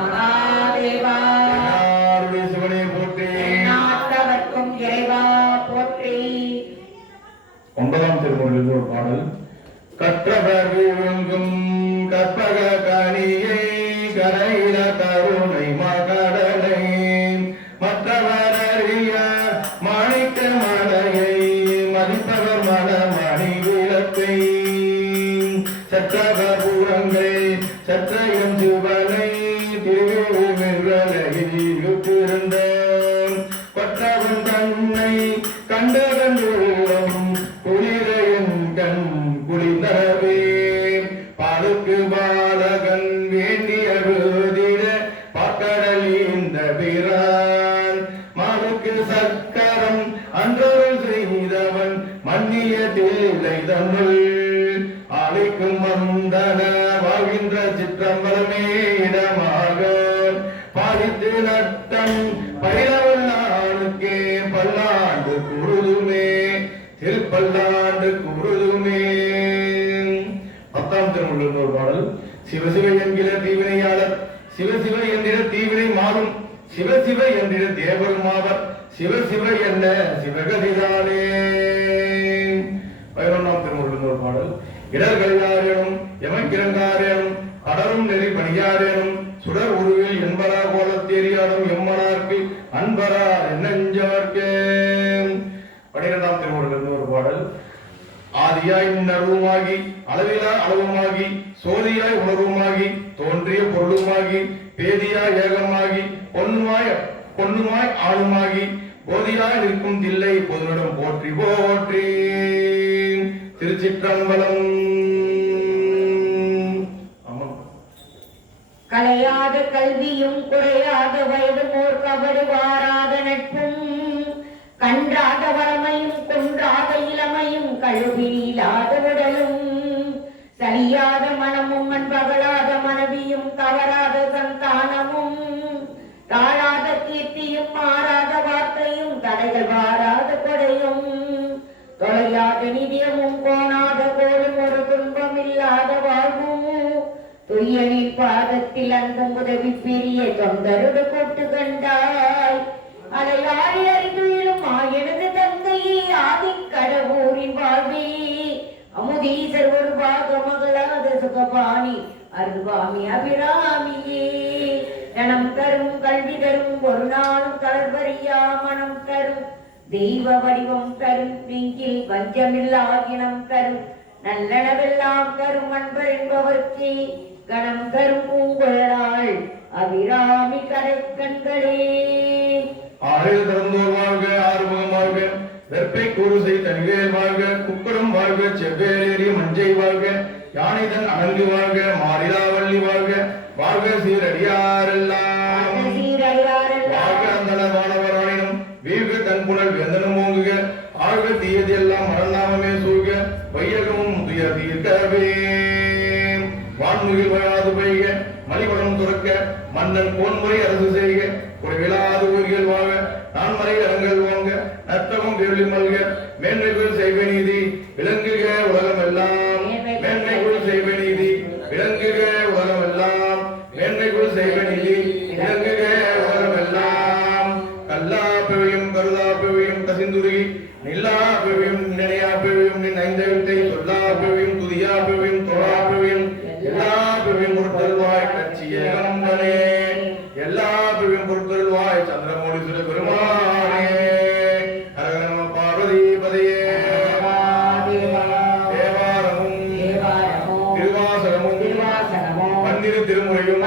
மகாதேவா நாருடைய சிவனை போற்றி. நாட்டவர்க்கும் இறைவா போற்றி. 9ஆம் திருமுறையில் ஒரு பாடல். கற்றவர் விழுங்கும் கற்பக கனியை கரையில கருணை மகடலை மற்றவர் அறிய மாணிக்க மலையை மதிப்பவர் மணமணி விளக்கை சற்றபூரங்கள் சற்றையும் சிவனை திருவிழலையிருந்த கொற்றவன் தன்னை கண்ட கண்டுள்ளம் குளிரையின் கண் குளிர்ந்தவே பாலுக்கு பாலகன் வேண்டிய விருதிட பாக்கடல் இந்த பிறான் மாலுக்கு சக்கரம் அன்றொரு செய்தவன் மன்னிய தில்லை தன்னுள் ஆலைக்கும் வந்தன வாழ்கின்ற சிற்றம்பலமே இடமாக பாதித்து நட்டம் பயிரவன் நாளுக்கே பல்லாண்டு கூறுதுமே திருப்பல்லாண்டு கூறுதுமே. 10ஆம் திருமுறையில் ஒரு பாடல். சிவசிவ என்கிற தீவினையாளர் சிவசிவ என்கிற தீவினை மாறும் சிவசிவ என்கிற தேவரும் ஆவர் சிவசிவ என்ன சிவகதிதானே. 11ஆம் திருமுறையில் ஒரு பாடல். இடர்களிலாரேனும் எமக்கிரங்காரேனும் அடரும் நெறி பணியாரேனும் சுடர் உருவில் என்பரா கோலத்தேரியாடும் எம்மனார்க்கு அன்பரா என்னஞ்சார்க்கே. 12ஆம் திருமுறையில் ஒரு பாடல். ஆதியாய் நடுவுமாகி அளவிலா அளவுமாகி சோதியாய் உணர்வுமாகி தோன்றிய பொருளுமாகி பேதியாய் ஏகமாகி பொன்னுமாய் ஆளுமாகி போதியாய் நிற்கும் தில்லை பொதுவிடம் போற்றி போற்றி. திருச்சிற்றம்பலம். கலையாத கல்வியும் குறையாத வயதுமோர் கபடு வாராத நட்பும் கன்றாத வளமையும் குன்றாத இளமையும் கழுவிலாத உடலும் சலியாத மனமும் பகலாத மனைவியும் தவறாத சந்தானமும் தாழாத கீர்த்தியும் மாறாத வார்த்தையும் தடைகள் வாராத கொடையும் தொலையாத நிதியமும் கோணாத கோலும் ஒரு துன்பம் இல்லாத வாழ்வும் துயரின் பாதத்தில் அன்பும் உதவி பெரிய தொண்டருடு கொட்டு கண்டாய் அலையாடி அறிந்துயிலும் ஆயனது தந்தையே ஆதிக்கடவூரின் வாழ்வே அமுதீசர் ஒரு பாக மகளாத சுகபாணி அருள்வாமி அபிராமியே நனம் தரும் கல்வி தரும் ஒரு நாளும் தளர்வறியா மனம் தரும் தெய்வ வடிவம் தரும் நெஞ்சில் வஞ்சமில்லா இனம் தரும் நல்லனவெல்லாம் தரும் அன்பர் என்பவர்க்கே கணம் தரும் பூங்குழலாள் அபிராமி கரைக்கண்களே. ஆறில் திறந்தோர் வாழ்க ஆறுமுகம் வாழ்க வெப்பை கூறுசை தனிவேல் வாழ்க மணங்கு வாழ்க மாறிலா வள்ளி வாழ்க வாழ்க சீரடியாரெல்லாம் வாழ்க அந்தனர் வானவராயினும் வீழ்க தன் புனல் வேந்தனும் ஓங்குக ஆழ்க தீயது எல்லாம் மரணாமமே சூழ்க வையகமும் துயர் தீர்க்கவே வான்முகில் வயாது பெய்க மலிவளம் துறக்க மன்னன் கோன்முறை அரசு செய்க குறைவிலாது உயிர்கள் வாழ நான்மறை அறங்கள் வாங்க நத்தகம் வேலி மல்க மேன்மைகள் செய்வ நீதி விளங்குக உலகம் எல்லாம் மேன்மைகள் செய்வ நீதி விளங்குக உலகம் எல்லாம் மேன்மைகள் செய்வ நீதி விளங்குக உலகம் எல்லாம் கல்லா பெவையும் கருதா பெவையும் கசிந்துருகி நில்லா பெவையும் நினையா பெவையும் நின் ஐந்தெழுத்தை சொல்லா பெவையும் துதியா பெவையும் தொழா பெவையும் எல்லா பெவையும் பொருத்தல்வாய் கட்சிய கம்பனே எல்லா பெவையும் பொருத்தல்வாய் சந்திரமௌலீஸ்வர பெருமானே ஹர நம பார்வதி பதையே தேவாரமும் திருவாசகமும் பன்னிரு திருமுறையும்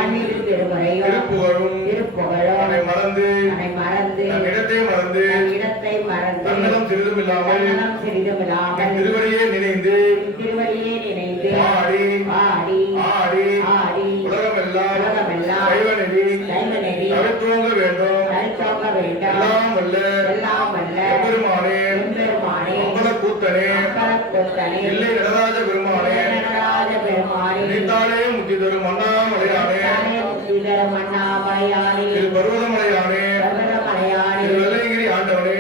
திருப்புகழும் அதை மறந்து நம் இடத்தை மறந்து தன்னலம் சிறிதும் இல்லாமல் திருவடியே நினைந்து ஆடி உலகமெல்லாம் சைவநெறி தவிர்த்துவங்க வேண்டும் எல்லாம் வல்ல பெருமானே மங்கள கூத்தனே இல்லை நடராஜ பெருமானே நினைத்தாலே முத்தி தரும் அண்ணாமலையானே திரு பர்வதமலையானே திரு வெள்ளையகிரி ஆண்டவனே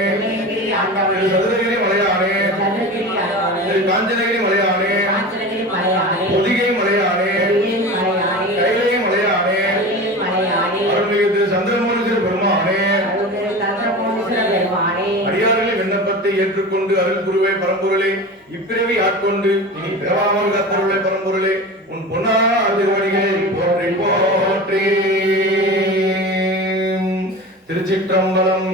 திரு சதுரகிரி மலையானே திரு காஞ்சனகிரி மலையானே பொதிகை மலையானே கைலை மலையானே அருள்மிகு திரு சந்திரமௌலீஸ்வர பெருமானே அடியார்களின் விண்ணப்பத்தை ஏற்றுக்கொண்டு அருள் குருவை பரம்பொருளே இப்பிறவி ஆட்கொண்டு இனி பிறவாமல் கத்தருளை பரம்பொருளே உன் பொன்னார் திருவடிகளை போற்றி போற்றி திருச்சிற்றம்பலம்